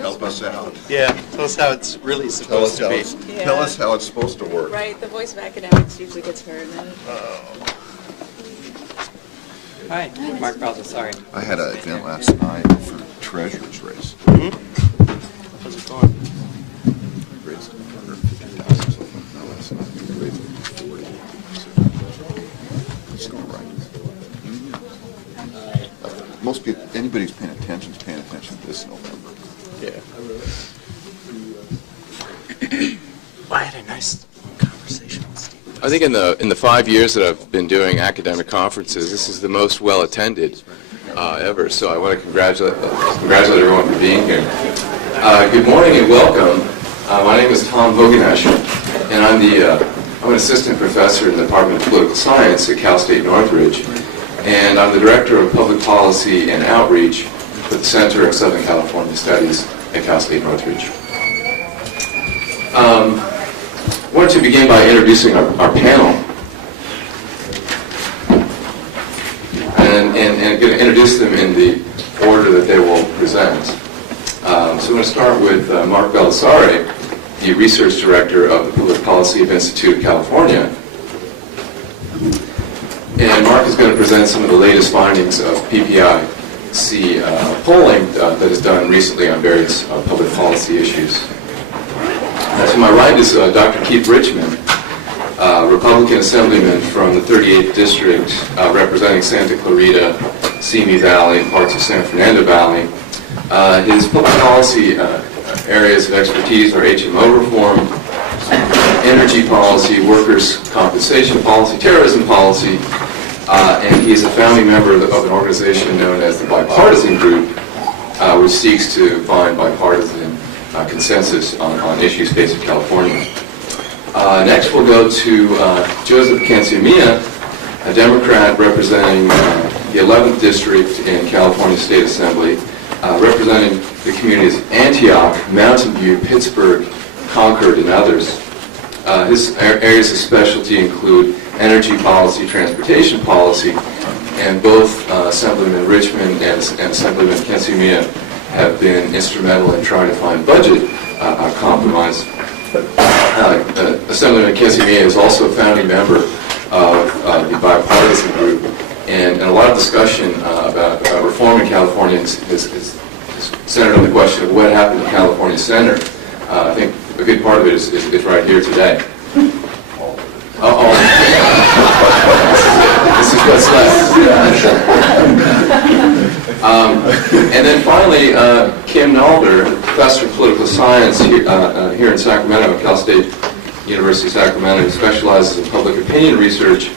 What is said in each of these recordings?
Help us out. Yeah, tell us how it's really supposed to be. Tell us how it's supposed to work. Right, the voice of academics usually gets heard. Hi, Mark Baldessari. I had an event last night for Treasurer's Race. How's it going? Raised $150,000 something last night. We raised $40,000. It's going right. Most people, anybody who's paying attention is paying attention this November. Yeah. I had a nice conversation with Steve. I think in the 5 years that I've been doing academic conferences, this is the most well attended ever. So I want to congratulate everyone for being here. Good morning and welcome. My name is Tom Hogenash, and I'm an assistant professor in the Department of Political Science at Cal State Northridge, and I'm the director of public policy and outreach for the Center of Southern California Studies at Cal State Northridge. I wanted to begin by introducing our panel, and going to introduce them in the order that they will present. So I'm going to start with Mark Baldessari, the research director of the Public Policy Institute of California. And Mark is going to present some of the latest findings of PPIC polling that is done recently on various public policy issues. To my right is Dr. Keith Richmond, Republican Assemblyman from the 38th District, representing Santa Clarita, Simi Valley, and parts of San Fernando Valley. His public policy areas of expertise are HMO reform, energy policy, workers' compensation policy, terrorism policy, and he is a founding member of an organization known as the Bipartisan Group, which seeks to find bipartisan consensus on issues facing California. Next we'll go to Joseph Canciamilla, a Democrat representing the 11th District in California State Assembly, representing the communities of Antioch, Mountain View, Pittsburgh, Concord, and others. His areas of specialty include energy policy, transportation policy, and both Assemblyman Richmond and Assemblyman Canciamilla have been instrumental in trying to find budget compromise. Assemblyman Canciamilla is also a founding member of the Bipartisan Group, and a lot of discussion about reform in California is centered on the question of what happened to California Center. I think a good part of it is right here today. This is what's left. And then finally, Kim Nalder, professor of political science here in Sacramento, Cal State University, Sacramento, who specializes in public opinion research,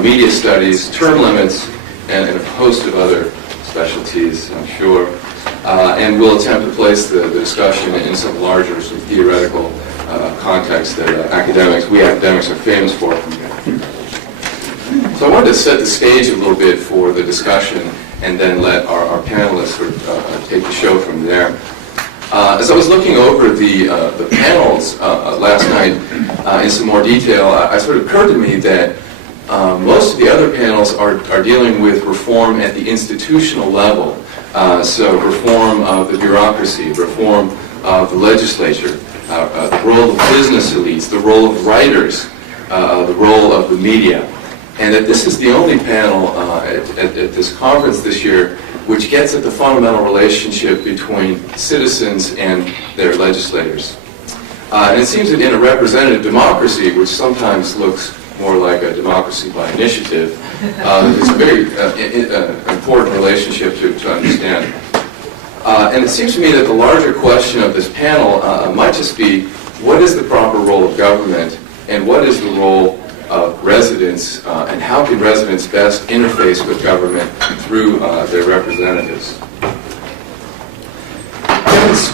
media studies, term limits, and a host of other specialties, I'm sure. And we'll attempt to place the discussion in some larger sort of theoretical context that we academics are famous for. So I wanted to set the stage a little bit for the discussion and then let our panelists sort of take the show from there. As I was looking over the panels last night in some more detail, it sort of occurred to me that most of the other panels are dealing with reform at the institutional level. So reform of the bureaucracy, reform of the legislature, the role of business elites, the role of writers, the role of the media. And that this is the only panel at this conference this year which gets at the fundamental relationship between citizens and their legislators. And it seems that in a representative democracy, which sometimes looks more like a democracy by initiative, it's a very important relationship to understand. And it seems to me that the larger question of this panel might just be, what is the proper role of government, and what is the role of residents, and how can residents best interface with government through their representatives?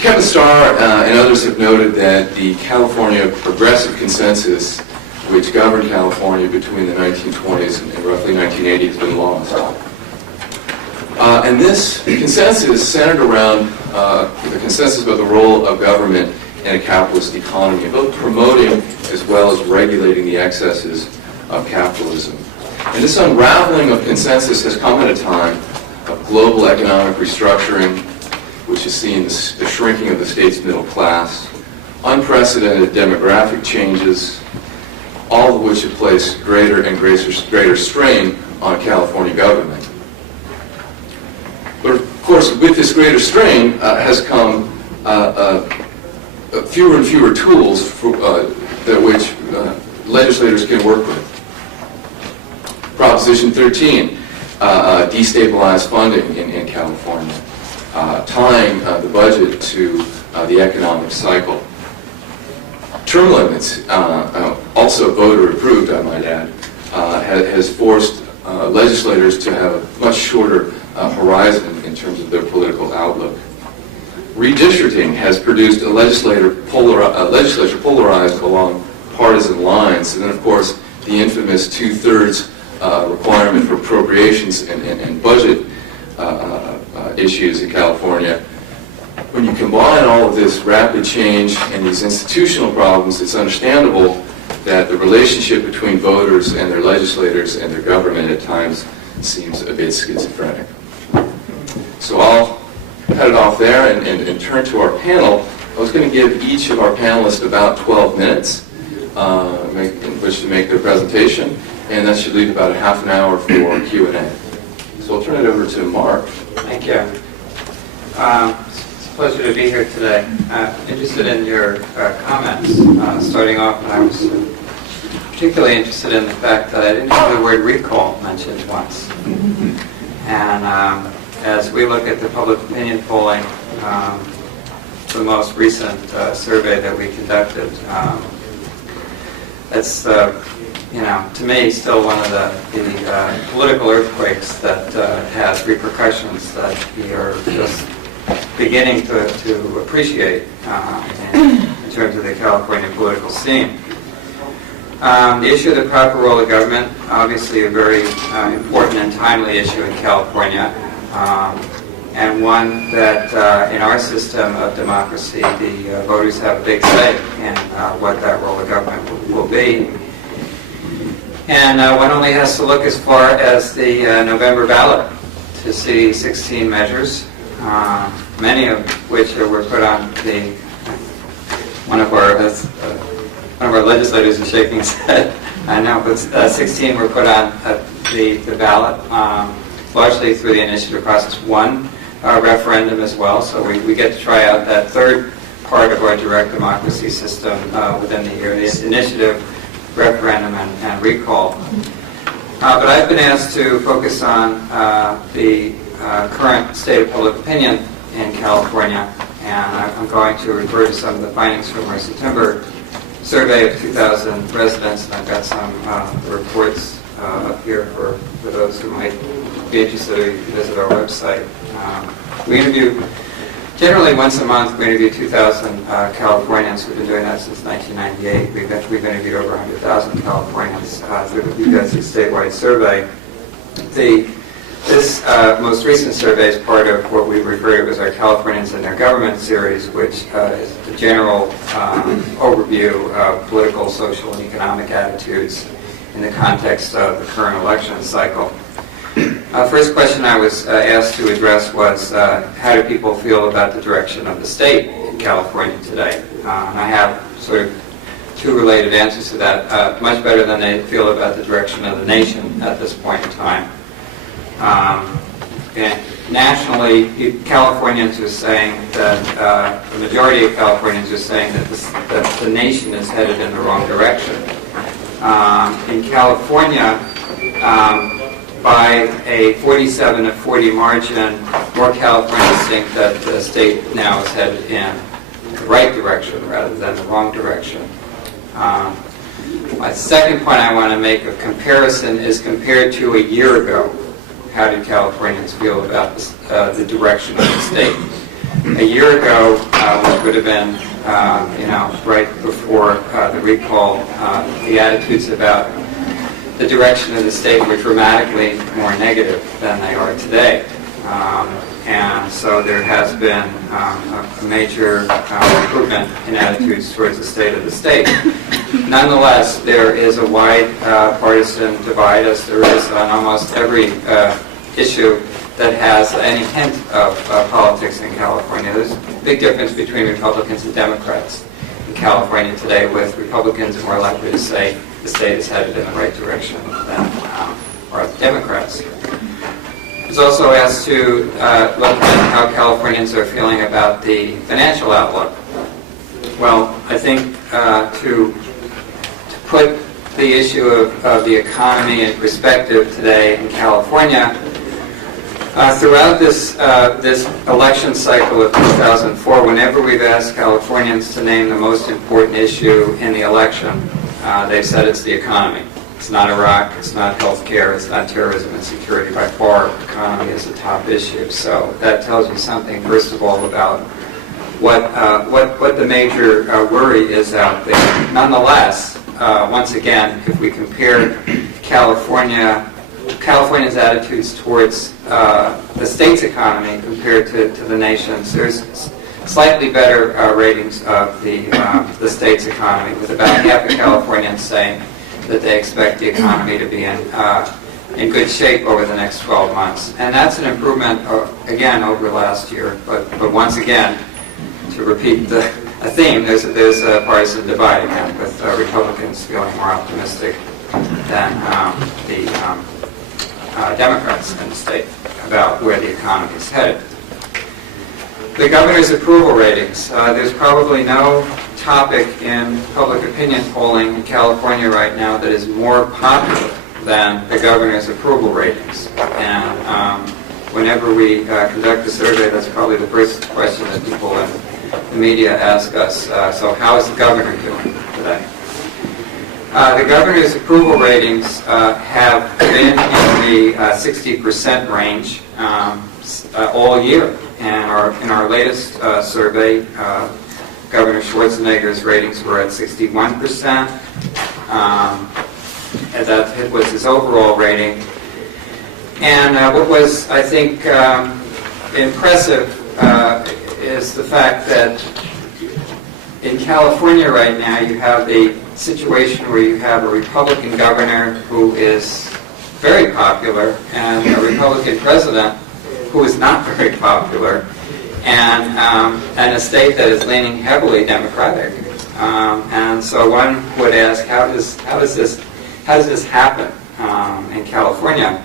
Kevin Starr and others have noted that the California Progressive Consensus, which governed California between the 1920s and roughly 1980, has been lost. And this consensus centered around the consensus about the role of government in a capitalist economy, both promoting as well as regulating the excesses of capitalism. And this unraveling of consensus has come at a time of global economic restructuring, which is seeing the shrinking of the state's middle class, unprecedented demographic changes, all of which have placed greater and greater strain on California government. But of course, with this greater strain has come fewer and fewer tools that which legislators can work with. Proposition 13, destabilize funding in California, tying the budget to the economic cycle. Term limits, also voter approved, I might add, has forced legislators to have a much shorter horizon in terms of their political outlook. Redistricting has produced a legislature polarized along partisan lines, and then of course the infamous 2/3 requirement for appropriations and budget issues in California. When you combine all of this rapid change and these institutional problems, it's understandable that the relationship between voters and their legislators and their government at times seems a bit schizophrenic. So I'll head it off there and turn to our panel. I was going to give each of our panelists about 12 minutes in which to make their presentation, and that should leave about a half an hour for Q&A. So I'll turn it over to Mark. Thank you. It's a pleasure to be here today. Interested in your comments. Starting off, I was particularly interested in the fact that I didn't hear the word recall mentioned once. And as we look at the public opinion polling, the most recent survey that we conducted, it's to me, still one of the political earthquakes that has repercussions that we are just beginning to appreciate in terms of the California political scene. The issue of the proper role of government, obviously a very important and timely issue in California, and one that in our system of democracy, the voters have a big say in what that role of government will be. And one only has to look as far as the November ballot to see 16 measures, many of which were put on the, one of our legislators is shaking his head, I know, but 16 were put on the ballot, largely through the initiative process. One referendum as well, so we get to try out that third part of our direct democracy system within the year, the initiative, referendum, and recall. But I've been asked to focus on the current state of public opinion in California, and I'm going to refer to some of the findings from our September survey of 2,000 residents, and I've got some reports up here for those who might be interested to visit our website. We interview, generally once a month, we interview 2,000 Californians. We've been doing that since 1998. We've interviewed over 100,000 Californians through the statewide survey. This most recent survey is part of what we refer to as our Californians and Their Government series, which is a general overview of political, social, and economic attitudes in the context of the current election cycle. First question I was asked to address was, how do people feel about the direction of the state in California today? And I have sort of two related answers to that. Much better than they feel about the direction of the nation at this point in time. Nationally, Californians are saying that the majority of Californians are saying that the nation is headed in the wrong direction. In California, by a 47-40 margin, more Californians think that the state now is headed in the right direction rather than the wrong direction. My second point I want to make of comparison is compared to a year ago. How did Californians feel about the direction of the state? A year ago, which would have been, right before the recall, the attitudes about the direction of the state were dramatically more negative than they are today. And so there has been a major improvement in attitudes towards the state of the state. Nonetheless, there is a wide partisan divide, as there is on almost every issue that has any hint of politics in California. There's a big difference between Republicans and Democrats in California today, with Republicans more likely to say the state is headed in the right direction than are the Democrats. I was also asked to look at how Californians are feeling about the financial outlook. Well, I think to put the issue of the economy in perspective today in California, throughout this election cycle of 2004, whenever we've asked Californians to name the most important issue in the election, they've said it's the economy. It's not Iraq, it's not health care, it's not terrorism and security. By far, the economy is the top issue. So that tells you something, first of all, about what the major worry is out there. Nonetheless, once again, if we compare California's attitudes towards the state's economy compared to the nation's, there's slightly better ratings of the state's economy, with about half of Californians saying that they expect the economy to be in good shape over the next 12 months. And that's an improvement, again, over last year. But once again, to repeat a theme, there's a partisan divide again, with Republicans feeling more optimistic than the Democrats in the state about where the economy is headed. The governor's approval ratings. There's probably no topic in public opinion polling in California right now that is more popular than the governor's approval ratings. And whenever we conduct a survey, that's probably the first question that people in the media ask us. So how is the governor doing today? The governor's approval ratings have been in the 60% range all year. And in our latest survey, Governor Schwarzenegger's ratings were at 61%. And that was his overall rating. And what was, I think, impressive is the fact that in California right now you have the situation where you have a Republican governor who is very popular and a Republican president who is not very popular, and a state that is leaning heavily Democratic. And so one would ask, how does this happen in California?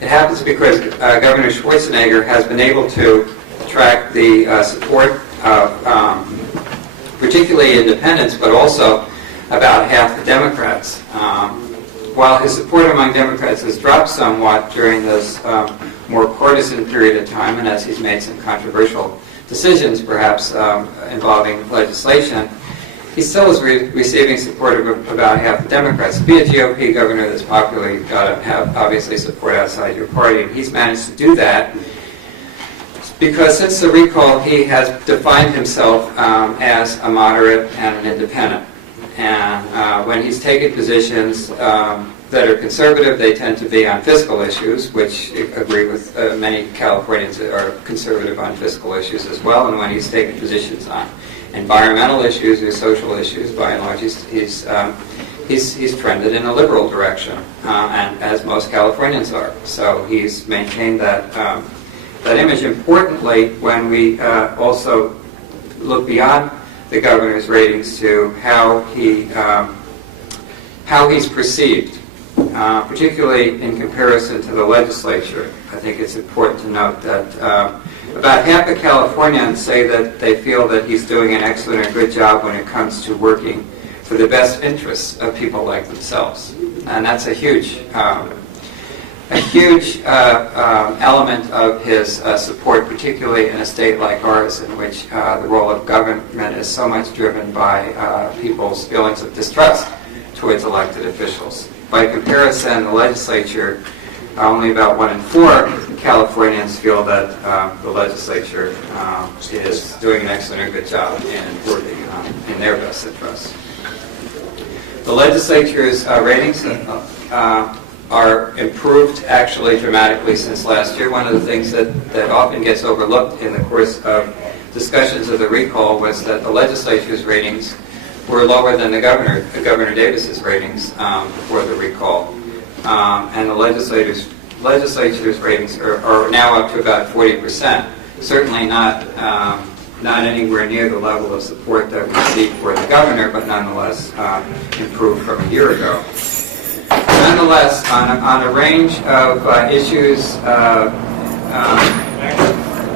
It happens because Governor Schwarzenegger has been able to attract the support of particularly independents, but also about half the Democrats. While his support among Democrats has dropped somewhat during this more partisan period of time, and as he's made some controversial decisions, perhaps involving legislation, he still is receiving support of about half the Democrats. To be a GOP governor that's popular, you've got to have, obviously, support outside your party. And he's managed to do that because since the recall, he has defined himself as a moderate and an independent. And when he's taken positions that are conservative, they tend to be on fiscal issues, which I agree with many Californians are conservative on fiscal issues as well. And when he's taken positions on environmental issues or social issues, by and large, he's trended in a liberal direction, and as most Californians are. So he's maintained that image. Importantly, when we also look beyond the governor's ratings to how he's perceived, particularly in comparison to the legislature, I think it's important to note that about half of Californians say that they feel that he's doing an excellent or good job when it comes to working for the best interests of people like themselves. And that's a huge element of his support, particularly in a state like ours, in which the role of government is so much driven by people's feelings of distrust towards elected officials. By comparison, the legislature, only about 1 in 4 Californians feel that the legislature is doing an excellent or good job in working in their best interests. The legislature's ratings are improved actually dramatically since last year. One of the things that often gets overlooked in the course of discussions of the recall was that the legislature's ratings were lower than Governor Davis's ratings before the recall. And the legislators legislature's ratings are now up to about 40%. Certainly not anywhere near the level of support that we see for the governor, but nonetheless improved from a year ago. Nonetheless, on a range of issues,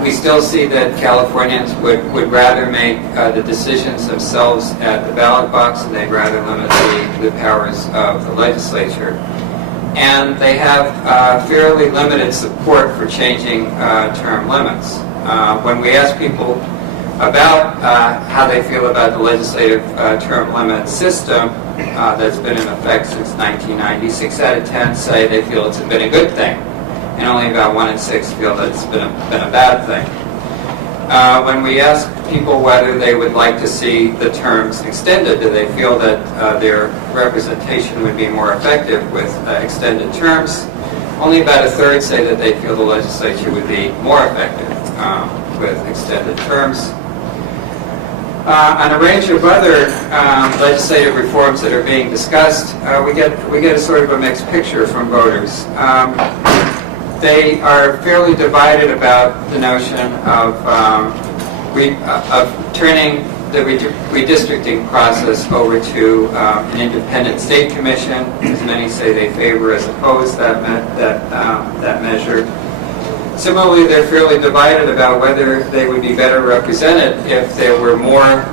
we still see that Californians would rather make the decisions themselves at the ballot box, and they'd rather limit the powers of the legislature. And they have fairly limited support for changing term limits. When we ask people about how they feel about the legislative term limit system that's been in effect since 1990, 6 out of 10 say they feel it's been a good thing, and only about 1 in 6 feel that it's been a bad thing. When we ask people whether they would like to see the terms extended, do they feel that their representation would be more effective with extended terms, only about a third say that they feel the legislature would be more effective with extended terms. On a range of other legislative reforms that are being discussed, we get a sort of a mixed picture from voters. They are fairly divided about the notion of turning the redistricting process over to an independent state commission, as many say they favor as opposed that measure. Similarly, they're fairly divided about whether they would be better represented if there were more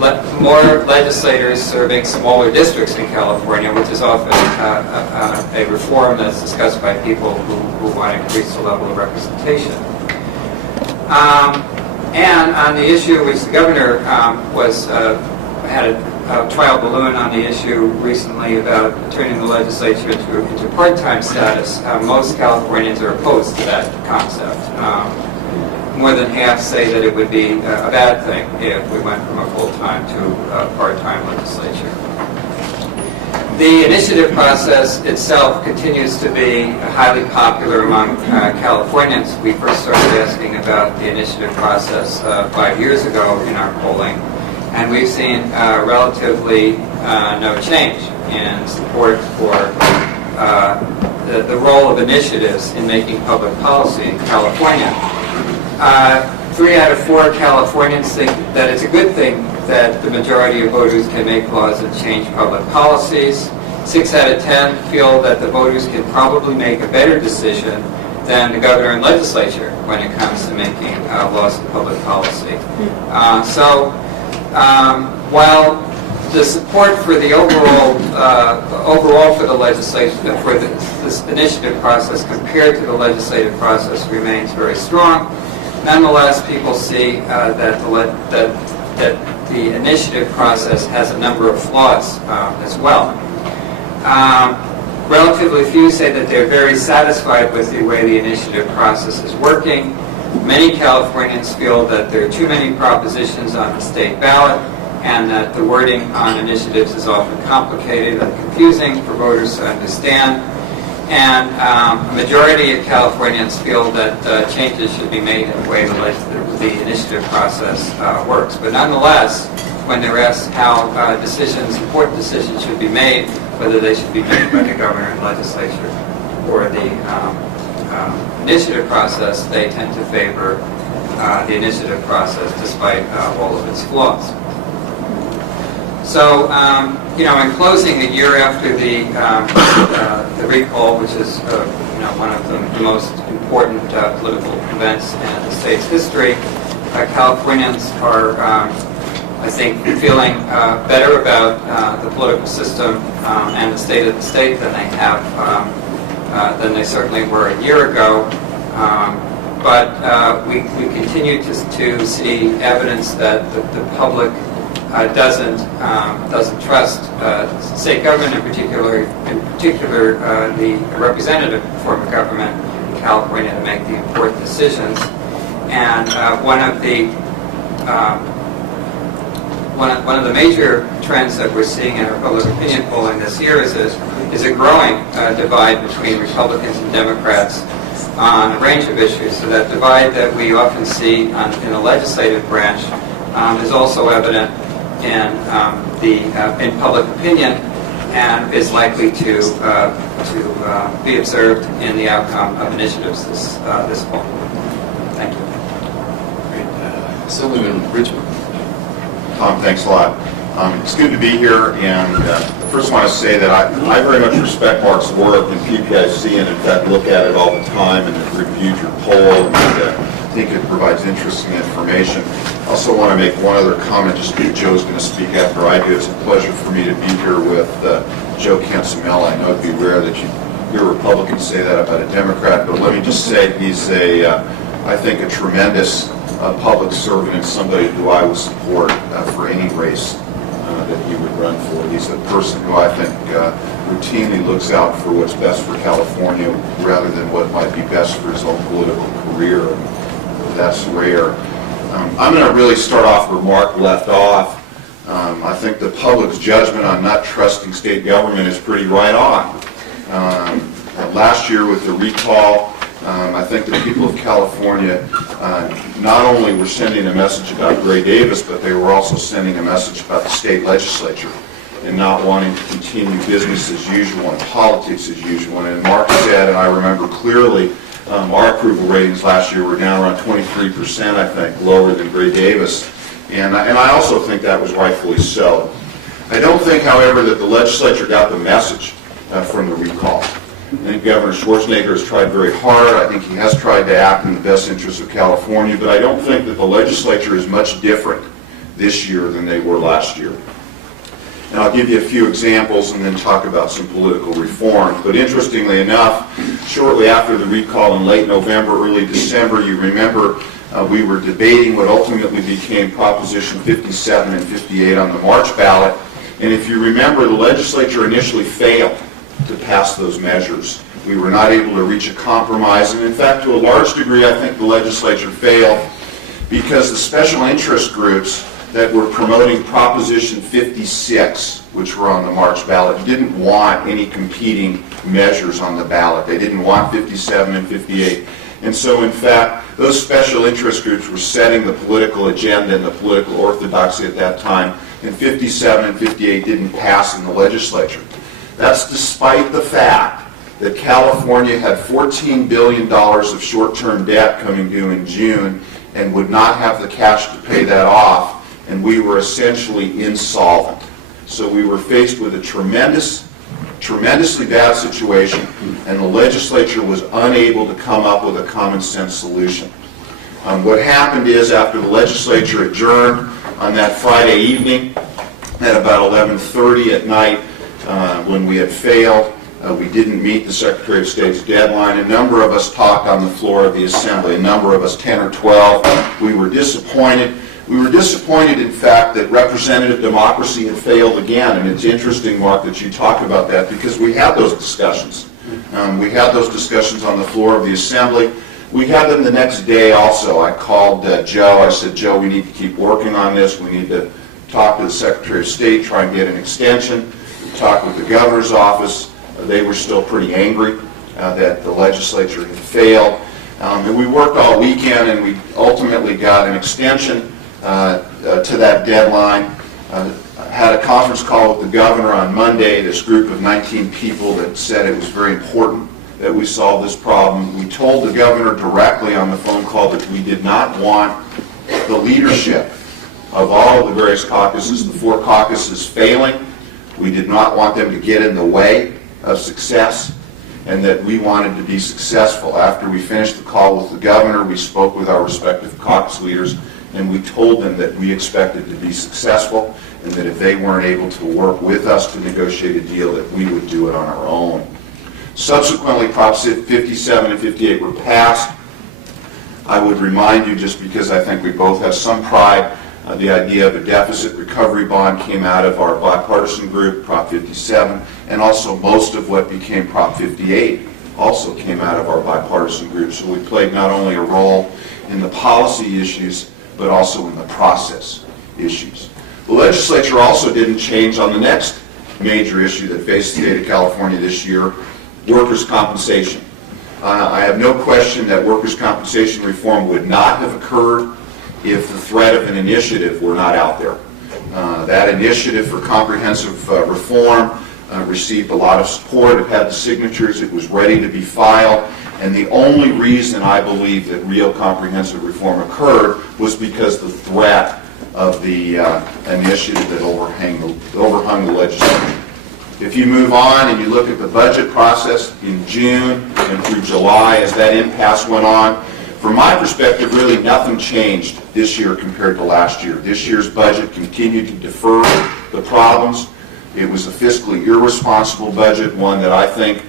legislators serving smaller districts in California, which is often a reform that's discussed by people who want to increase the level of representation. And on the issue which the governor had a trial balloon on the issue recently about turning the legislature into part-time status, most Californians are opposed to that concept. More than half say that it would be a bad thing if we went from a full-time to a part-time legislature. The initiative process itself continues to be highly popular among Californians. We first started asking about the initiative process 5 years ago in our polling, and we've seen relatively no change in support for the role of initiatives in making public policy in California. 3 out of 4 Californians think that it's a good thing that the majority of voters can make laws and change public policies. 6 out of 10 feel that the voters can probably make a better decision than the governor and legislature when it comes to making laws and public policy. While the support for the overall for the legislation for this initiative process compared to the legislative process remains very strong, nonetheless, people see that the initiative process has a number of flaws as well. Relatively few say that they're very satisfied with the way the initiative process is working. Many Californians feel that there are too many propositions on the state ballot, and that the wording on initiatives is often complicated and confusing for voters to understand. And a majority of Californians feel that changes should be made in the way the initiative process works. But nonetheless, when they're asked how important decisions should be made, whether they should be made by the governor and legislature or the initiative process, they tend to favor the initiative process despite all of its flaws. So, in closing, a year after the recall, which is one of the most important political events in the state's history, Californians are, I think, feeling better about the political system and the state of the state than they have, than they certainly were a year ago. But we continue to see evidence that the public doesn't trust state government, in particular the representative form of government in California to make the important decisions. And one of the major trends that we're seeing in our public opinion polling this year is a growing divide between Republicans and Democrats on a range of issues. So that divide that we often see in the legislative branch is also evident in public opinion, and is likely to be observed in the outcome of initiatives this fall. Thank you. Great. Assemblyman Richmond. Tom, thanks a lot. It's good to be here, and first I want to say that I very much respect Mark's work in PPIC, and in fact look at it all the time and have reviewed your poll, and I think it provides interesting information. I also want to make one other comment, just because Joe's going to speak after I do. It's a pleasure for me to be here with Joe Cansamella. I know it'd be rare that you hear Republicans say that about a Democrat, but let me just say he's I think a tremendous public servant and somebody who I would support for any race that he would run for. He's a person who I think routinely looks out for what's best for California rather than what might be best for his own political career. That's rare. I'm going to really start off where Mark left off. I think the public's judgment on not trusting state government is pretty right on. Last year with the recall, I think the people of California not only were sending a message about Gray Davis, but they were also sending a message about the state legislature and not wanting to continue business as usual and politics as usual. And Mark said, and I remember clearly, our approval ratings last year were down around 23%, I think, lower than Gray Davis. And I also think that was rightfully so. I don't think, however, that the legislature got the message from the recall. I think Governor Schwarzenegger has tried very hard. I think he has tried to act in the best interest of California, but I don't think that the legislature is much different this year than they were last year. And I'll give you a few examples and then talk about some political reforms. But interestingly enough, shortly after the recall in late November, early December, you remember we were debating what ultimately became Proposition 57 and 58 on the March ballot. And if you remember, the legislature initially failed to pass those measures. We were not able to reach a compromise, and in fact, to a large degree, I think the legislature failed because the special interest groups that were promoting Proposition 56, which were on the March ballot, didn't want any competing measures on the ballot. They didn't want 57 and 58. And so, in fact, those special interest groups were setting the political agenda and the political orthodoxy at that time, and 57 and 58 didn't pass in the legislature. That's despite the fact that California had $14 billion of short-term debt coming due in June and would not have the cash to pay that off, and we were essentially insolvent. So we were faced with a tremendously bad situation, and the legislature was unable to come up with a common-sense solution. What happened is, after the legislature adjourned on that Friday evening at about 11:30 at night, when we had failed, we didn't meet the Secretary of State's deadline. A number of us talked on the floor of the Assembly, a number of us, 10 or 12. We were disappointed. We were disappointed, in fact, that representative democracy had failed again. And it's interesting, Mark, that you talk about that because we had those discussions. We had those discussions on the floor of the Assembly. We had them the next day also. I called Joe. I said, Joe, we need to keep working on this. We need to talk to the Secretary of State, try and get an extension. We talked with the governor's office. They were still pretty angry that the legislature had failed. And we worked all weekend, and we ultimately got an extension to that deadline. Had a conference call with the governor on Monday, this group of 19 people that said it was very important that we solve this problem. We told the governor directly on the phone call that we did not want the leadership of all of the various caucuses, the 4 caucuses, failing. We did not want them to get in the way of success, and that we wanted to be successful. After we finished the call with the governor, we spoke with our respective caucus leaders, and we told them that we expected to be successful, and that if they weren't able to work with us to negotiate a deal, that we would do it on our own. Subsequently, Prop 57 and 58 were passed. I would remind you, just because I think we both have some pride, the idea of a deficit recovery bond came out of our bipartisan group, Prop 57, and also most of what became Prop 58 also came out of our bipartisan group. So we played not only a role in the policy issues, but also in the process issues. The legislature also didn't change on the next major issue that faced the state of California this year, workers' compensation. I have no question that workers' compensation reform would not have occurred if the threat of an initiative were not out there. That initiative for comprehensive reform received a lot of support. It had the signatures. It was ready to be filed. And the only reason I believe that real comprehensive reform occurred was because the threat of the initiative that overhung the legislature. If you move on and you look at the budget process in June and through July as that impasse went on, from my perspective, really nothing changed this year compared to last year. This year's budget continued to defer the problems. It was a fiscally irresponsible budget, one that I think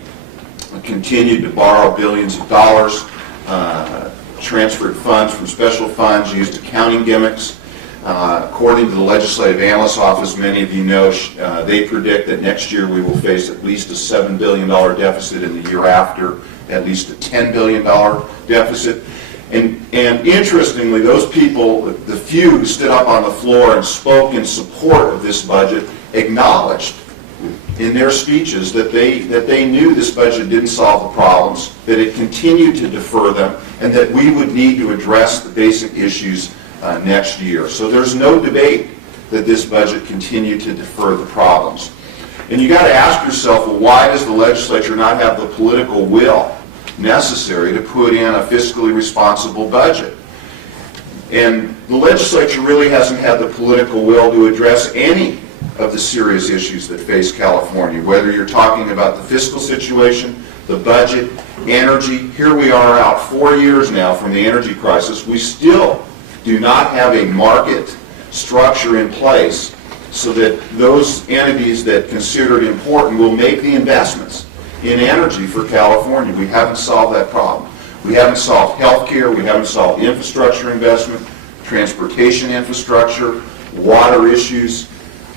continued to borrow billions of dollars, transferred funds from special funds, used accounting gimmicks. According to the Legislative Analyst's Office, many of you know, they predict that next year we will face at least a $7 billion deficit, and the year after at least a $10 billion deficit. And interestingly, those people, the few who stood up on the floor and spoke in support of this budget, acknowledged in their speeches that they knew this budget didn't solve the problems, that it continued to defer them, and that we would need to address the basic issues next year. So there's no debate that this budget continued to defer the problems. And you got to ask yourself, well, why does the legislature not have the political will necessary to put in a fiscally responsible budget? And the legislature really hasn't had the political will to address any of the serious issues that face California, whether you're talking about the fiscal situation, the budget, energy. Here we are out 4 years now from the energy crisis. We still do not have a market structure in place so that those entities that consider it important will make the investments in energy for California. We haven't solved that problem. We haven't solved health care. We haven't solved infrastructure investment, transportation infrastructure, water issues.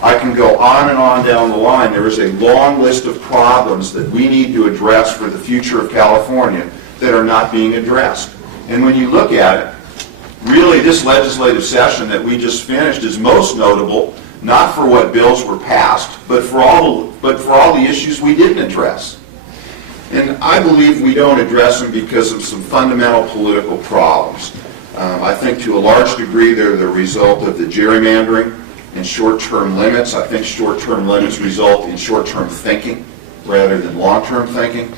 I can go on and on down the line. There is a long list of problems that we need to address for the future of California that are not being addressed. And when you look at it, really this legislative session that we just finished is most notable, not for what bills were passed, but for all the issues we didn't address. And I believe we don't address them because of some fundamental political problems. I think to a large degree they're the result of the gerrymandering and short-term limits. I think short-term limits result in short-term thinking rather than long-term thinking.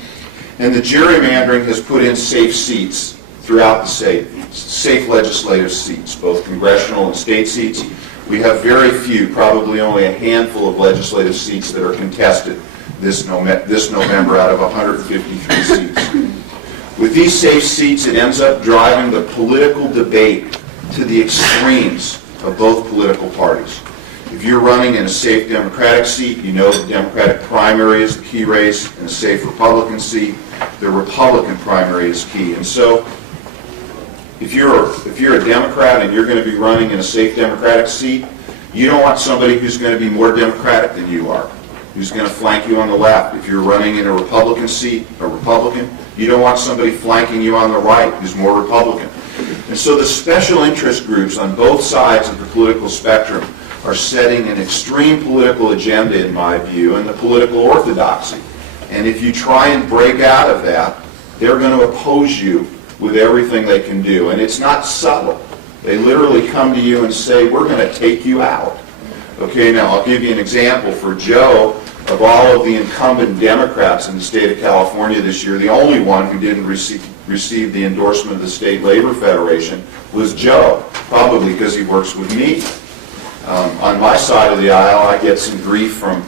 And the gerrymandering has put in safe seats throughout the state, safe legislative seats, both congressional and state seats. We have very few, probably only a handful of legislative seats that are contested this November out of 153 seats. With these safe seats, it ends up driving the political debate to the extremes of both political parties. If you're running in a safe Democratic seat, you know the Democratic primary is the key race. In a safe Republican seat, the Republican primary is key. And so, if you're a Democrat and you're going to be running in a safe Democratic seat, you don't want somebody who's going to be more Democratic than you are, who's going to flank you on the left. If you're running in a Republican seat, a Republican, you don't want somebody flanking you on the right who's more Republican. And so the special interest groups on both sides of the political spectrum are setting an extreme political agenda, in my view, and the political orthodoxy. And if you try and break out of that, they're going to oppose you with everything they can do. And it's not subtle. They literally come to you and say, we're going to take you out. Okay, now I'll give you an example. For Joe, of all of the incumbent Democrats in the state of California this year, the only one who didn't receive the endorsement of the State Labor Federation was Joe, probably because he works with me. On my side of the aisle, I get some grief from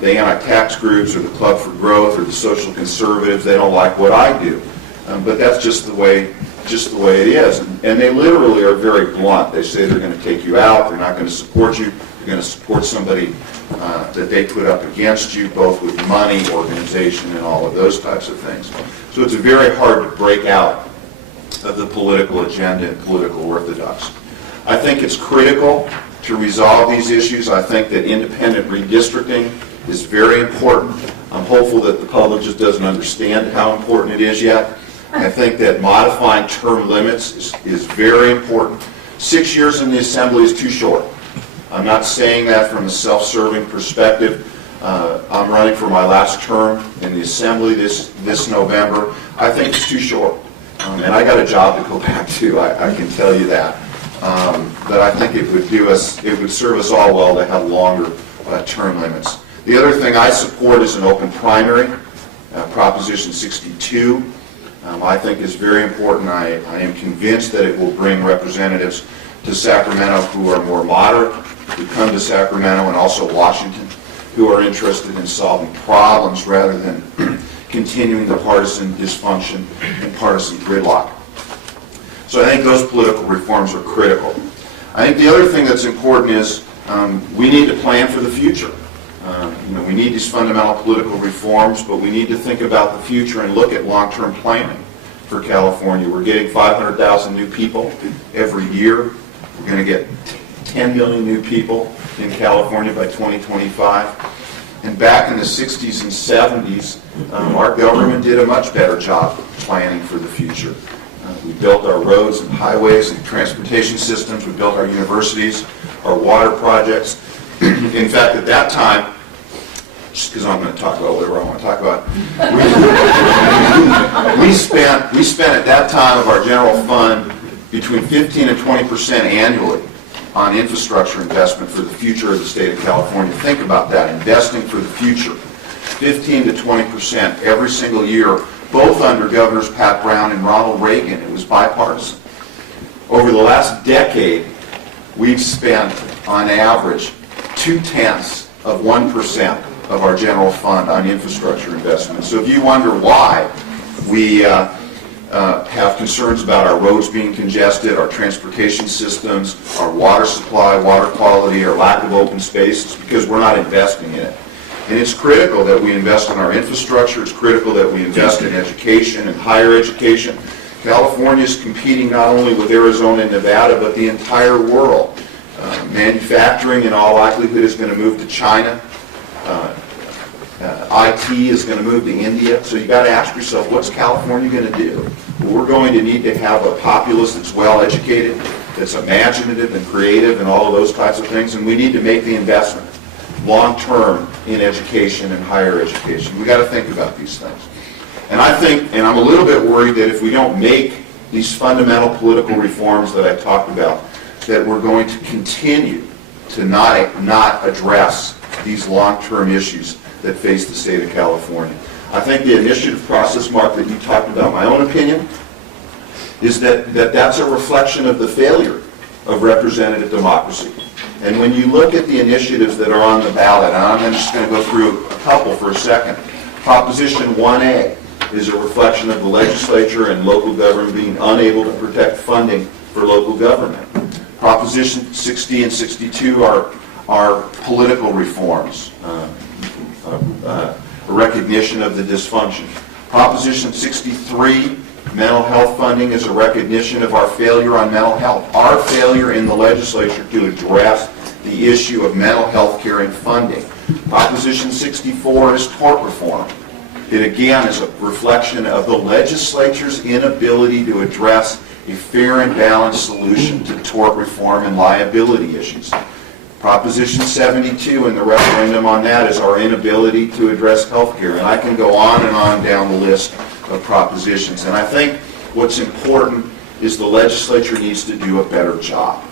the anti-tax groups or the Club for Growth or the social conservatives. They don't like what I do. But that's just the way it is. And they literally are very blunt. They say they're going to take you out. They're not going to support you. They're going to support somebody that they put up against you, both with money, organization, and all of those types of things. So it's very hard to break out of the political agenda and political orthodoxy. I think it's critical to resolve these issues. I think that independent redistricting is very important. I'm hopeful that the public just doesn't understand how important it is yet. I think that modifying term limits is very important. 6 years in the Assembly is too short. I'm not saying that from a self-serving perspective. I'm running for my last term in the Assembly this November. I think it's too short. And I got a job to go back to, I can tell you that. But I think it would serve us all well to have longer term limits. The other thing I support is an open primary. Proposition 62, I think is very important. I am convinced that it will bring representatives to Sacramento who are more moderate, who come to Sacramento, and also Washington, who are interested in solving problems rather than continuing the partisan dysfunction and partisan gridlock. So I think those political reforms are critical. I think the other thing that's important is we need to plan for the future. We need these fundamental political reforms, but we need to think about the future and look at long-term planning for California. We're getting 500,000 new people every year. We're going to get 10 million new people in California by 2025. And back in the 60s and 70s, our government did a much better job planning for the future. We built our roads and highways and transportation systems. We built our universities, our water projects. In fact, at that time, just because I'm going to talk about whatever I want to talk about, we spent at that time of our general fund between 15 and 20% annually on infrastructure investment for the future of the state of California. Think about that, investing for the future. 15 to 20% every single year, both under Governors Pat Brown and Ronald Reagan. It was bipartisan. Over the last decade, we've spent, on average, 0.2% of our general fund on infrastructure investment. So if you wonder why we have concerns about our roads being congested, our transportation systems, our water supply, water quality, our lack of open space, it's because we're not investing in it. And it's critical that we invest in our infrastructure. It's critical that we invest in education and higher education. California is competing not only with Arizona and Nevada, but the entire world. Manufacturing, in all likelihood, is going to move to China. IT is going to move to India. So you've got to ask yourself, what's California going to do? Well, we're going to need to have a populace that's well educated, that's imaginative and creative and all of those types of things, and we need to make the investment long-term in education and higher education. We've got to think about these things. And I think, and I'm a little bit worried that if we don't make these fundamental political reforms that I talked about, that we're going to continue to not address these long-term issues that face the state of California. I think the initiative process, Mark, that you talked about, my own opinion, is that's a reflection of the failure of representative democracy. And when you look at the initiatives that are on the ballot, and I'm just going to go through a couple for a second. Proposition 1A is a reflection of the legislature and local government being unable to protect funding for local government. Proposition 60 and 62 are political reforms, a recognition of the dysfunction. Proposition 63, mental health funding, is a recognition of our failure on mental health. Our failure in the legislature to address the issue of mental health care and funding. Proposition 64 is tort reform. It again is a reflection of the legislature's inability to address a fair and balanced solution to tort reform and liability issues. Proposition 72 and the referendum on that is our inability to address health care. And I can go on and on down the list of propositions. And I think what's important is the legislature needs to do a better job.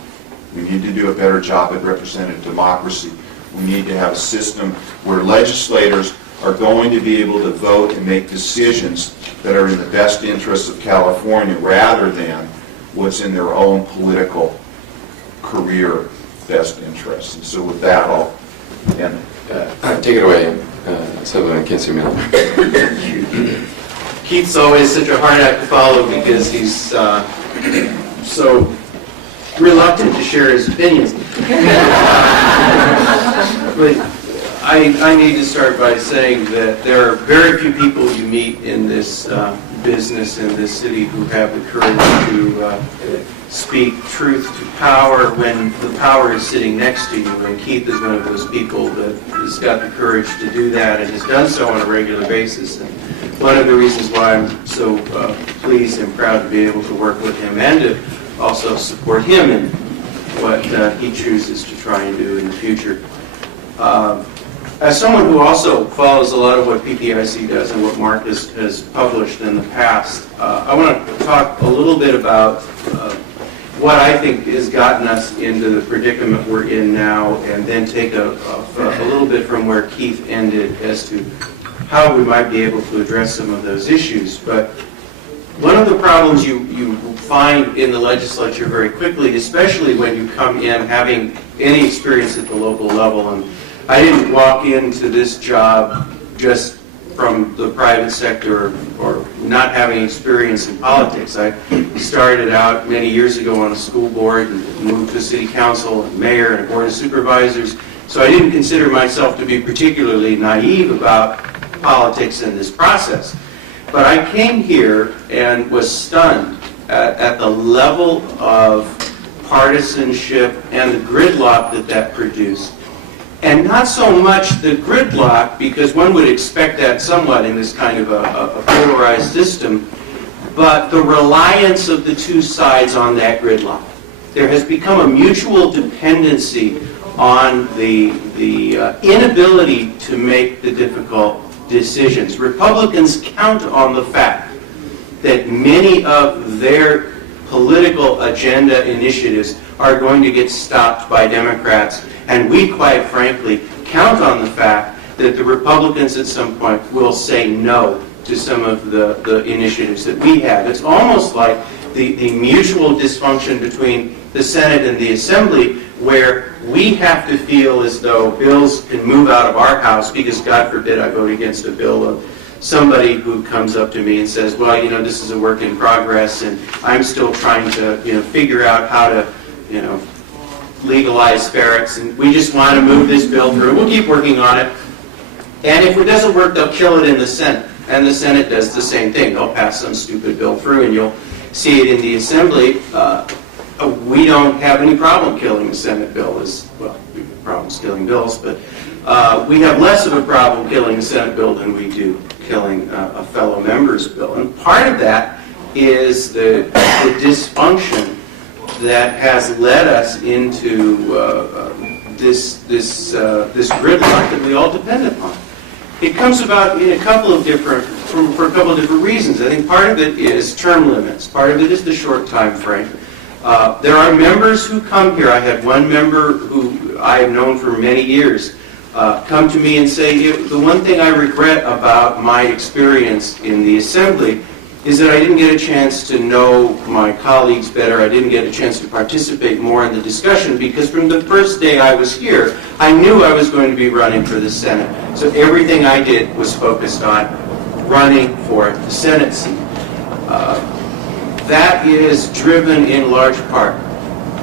We need to do a better job at representative democracy. We need to have a system where legislators are going to be able to vote and make decisions that are in the best interests of California rather than what's in their own political career best interests. And so with that, I'll end. Take it away, Senator Kinserman. Keith's always such a hard act to follow because he's so reluctant to share his opinions. But I need to start by saying that there are very few people you meet in this business in this city who have the courage to speak truth to power when the power is sitting next to you. And Keith is one of those people that has got the courage to do that and has done so on a regular basis. And one of the reasons why I'm so pleased and proud to be able to work with him and to also support him in what he chooses to try and do in the future. As someone who also follows a lot of what PPIC does and what Mark has published in the past, I want to talk a little bit about what I think has gotten us into the predicament we're in now, and then take a little bit from where Keith ended as to how we might be able to address some of those issues. But one of the problems you find in the legislature very quickly, especially when you come in having any experience at the local level, and I didn't walk into this job just from the private sector or not having experience in politics. I started out many years ago on a school board and moved to city council and mayor and board of supervisors. So I didn't consider myself to be particularly naive about politics in this process. But I came here and was stunned at the level of partisanship and the gridlock that produced. And not so much the gridlock, because one would expect that somewhat in this kind of a polarized system, but the reliance of the two sides on that gridlock. There has become a mutual dependency on the inability to make the difficult decisions. Republicans count on the fact that many of their political agenda initiatives are going to get stopped by Democrats, and we, quite frankly, count on the fact that the Republicans at some point will say no to some of the initiatives that we have. It's almost like the mutual dysfunction between the Senate and the Assembly, where we have to feel as though bills can move out of our house because, God forbid, I vote against a bill of somebody who comes up to me and says, well, you know, this is a work in progress, and I'm still trying to, figure out how to, legalize ferrets, and we just want to move this bill through. We'll keep working on it. And if it doesn't work, they'll kill it in the Senate. And the Senate does the same thing. They'll pass some stupid bill through, and you'll see it in the Assembly. We don't have any problem killing the Senate bill. Well, we have problems killing bills, but we have less of a problem killing a Senate bill than we do killing a fellow member's bill. And part of that is the dysfunction that has led us into this gridlock that we all depend upon. It comes about in for a couple of different reasons. I think part of it is term limits. Part of it is the short time frame. There are members who come here. I had one member who I have known for many years come to me and say, the one thing I regret about my experience in the Assembly is that I didn't get a chance to know my colleagues better. I didn't get a chance to participate more in the discussion, because from the first day I was here, I knew I was going to be running for the Senate. So everything I did was focused on running for the Senate seat. That is driven in large part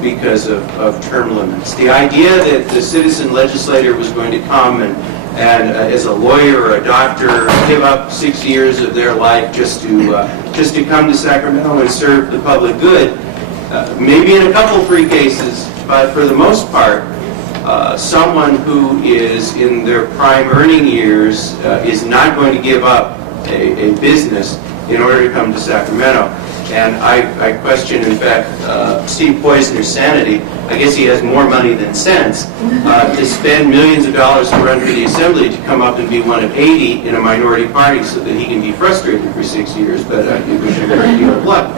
because of term limits. The idea that the citizen legislator was going to come and as a lawyer or a doctor give up 6 years of their life just to come to Sacramento and serve the public good, maybe in a couple free cases, but for the most part, someone who is in their prime earning years is not going to give up a business in order to come to Sacramento. And I question, in fact, Steve Poizner's sanity. I guess he has more money than sense to spend millions of dollars to run for the Assembly to come up and be one of 80 in a minority party so that he can be frustrated for 6 years, but I wish him a great deal of luck.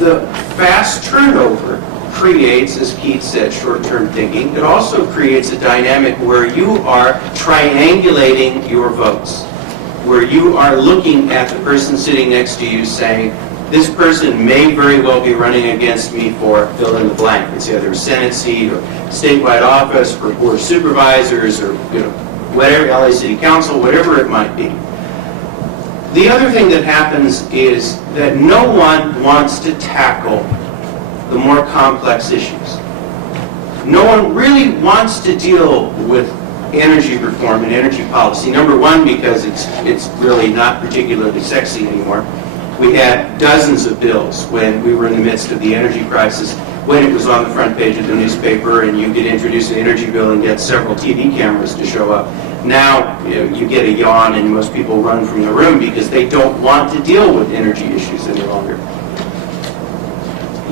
The fast turnover creates, as Keith said, short-term thinking. It also creates a dynamic where you are triangulating your votes, where you are looking at the person sitting next to you saying, this person may very well be running against me for fill in the blank. It's either a Senate seat or statewide office for board of supervisors or whatever, LA City Council, whatever it might be. The other thing that happens is that no one wants to tackle the more complex issues. No one really wants to deal with energy reform and energy policy. Number one, because it's really not particularly sexy anymore. We had dozens of bills when we were in the midst of the energy crisis, when it was on the front page of the newspaper and you could introduce an energy bill and get several TV cameras to show up. Now you get a yawn and most people run from the room because they don't want to deal with energy issues any longer.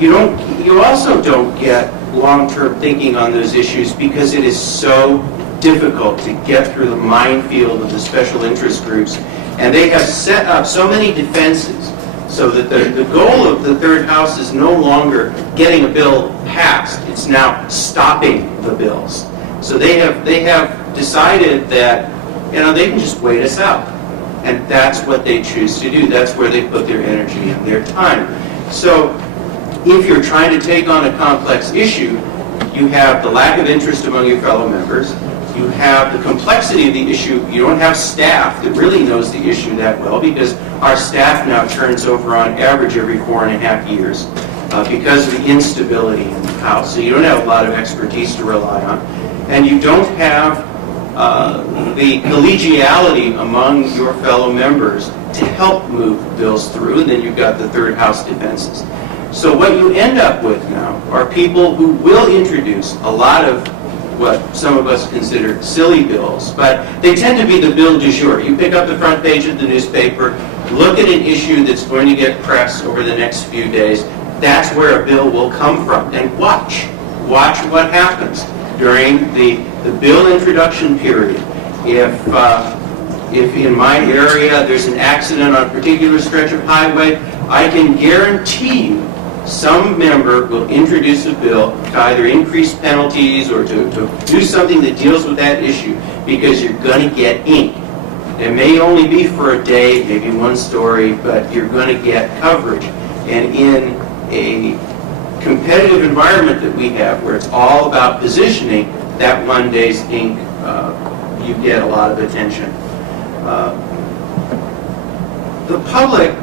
You also don't get long-term thinking on those issues because it is so difficult to get through the minefield of the special interest groups, and they have set up so many defenses So that the goal of the third house is no longer getting a bill passed. It's now stopping the bills. So they have decided that, you know, they can just wait us out. And that's what they choose to do. That's where they put their energy and their time. So if you're trying to take on a complex issue, you have the lack of interest among your fellow members. You have the complexity of the issue. You don't have staff that really knows the issue that well, because our staff now turns over on average every 4.5 years because of the instability in the House. So you don't have a lot of expertise to rely on. And you don't have the collegiality among your fellow members to help move bills through. And then you've got the third House defenses. So what you end up with now are people who will introduce a lot of what some of us consider silly bills, but they tend to be the bill du jour. You pick up the front page of the newspaper, look at an issue that's going to get press over the next few days. That's where a bill will come from. And watch what happens during the bill introduction period. If in my area there's an accident on a particular stretch of highway, I can guarantee you some member will introduce a bill to either increase penalties or to do something that deals with that issue, because you're going to get ink. It may only be for a day, maybe one story, but you're going to get coverage. And in a competitive environment that we have, where it's all about positioning, that one day's ink, you get a lot of attention. The public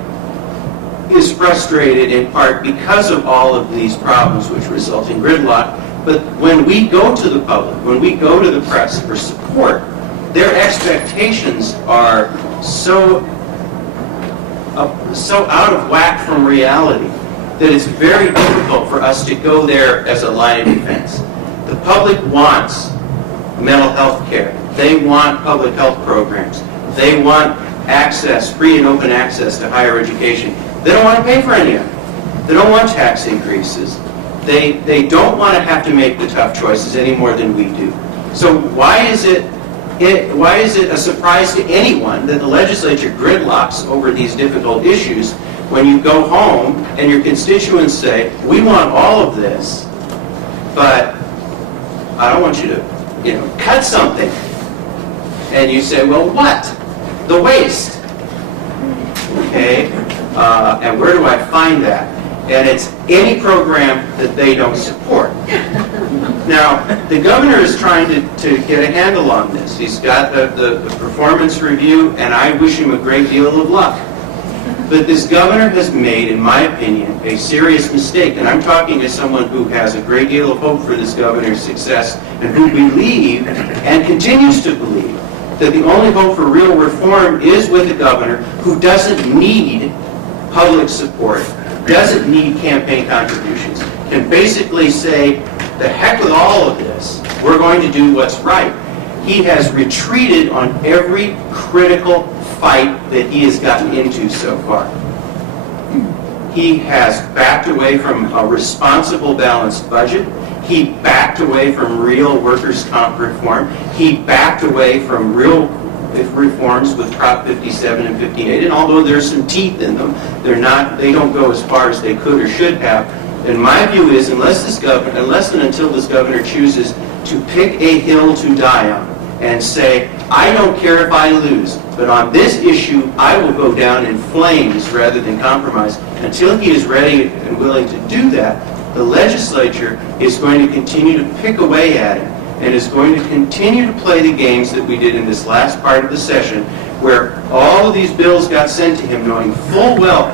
is frustrated in part because of all of these problems which result in gridlock. But when we go to the public, when we go to the press for support, their expectations are so out of whack from reality that it's very difficult for us to go there as a line of defense. The public wants mental health care. They want public health programs. They want access, free and open access to higher education. They don't want to pay for any of it. They don't want tax increases. They don't want to have to make the tough choices any more than we do. So why is it a surprise to anyone that the legislature gridlocks over these difficult issues when you go home and your constituents say, we want all of this, but I don't want you to, cut something. And you say, well, what? The waste. Okay? And where do I find that? And it's any program that they don't support. Now, the governor is trying to get a handle on this. He's got the performance review, and I wish him a great deal of luck. But this governor has made, in my opinion, a serious mistake. And I'm talking as someone who has a great deal of hope for this governor's success, and who believes and continues to believe that the only hope for real reform is with a governor who doesn't need public support, doesn't need campaign contributions, can basically say, the heck with all of this, we're going to do what's right. He has retreated on every critical fight that he has gotten into so far. He has backed away from a responsible, balanced budget. He backed away from real workers' comp reform. He backed away from real reforms with Prop 57 and 58. And although there's some teeth in them, they don't go as far as they could or should have. And my view is, unless and until this governor chooses to pick a hill to die on and say, I don't care if I lose, but on this issue, I will go down in flames rather than compromise. Until he is ready and willing to do that, the legislature is going to continue to pick away at it and is going to continue to play the games that we did in this last part of the session, where all of these bills got sent to him knowing full well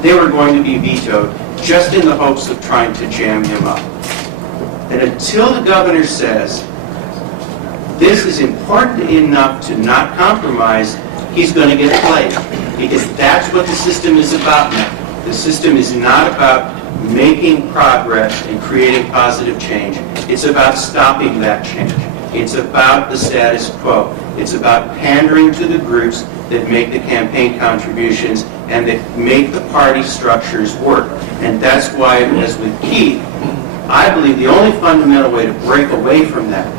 they were going to be vetoed, just in the hopes of trying to jam him up. And until the governor says, this is important enough to not compromise, he's going to get played. Because that's what the system is about now. The system is not about making progress and creating positive change. It's about stopping that change. It's about the status quo. It's about pandering to the groups that make the campaign contributions and that make the party structures work. And that's why, as with Keith, I believe the only fundamental way to break away from that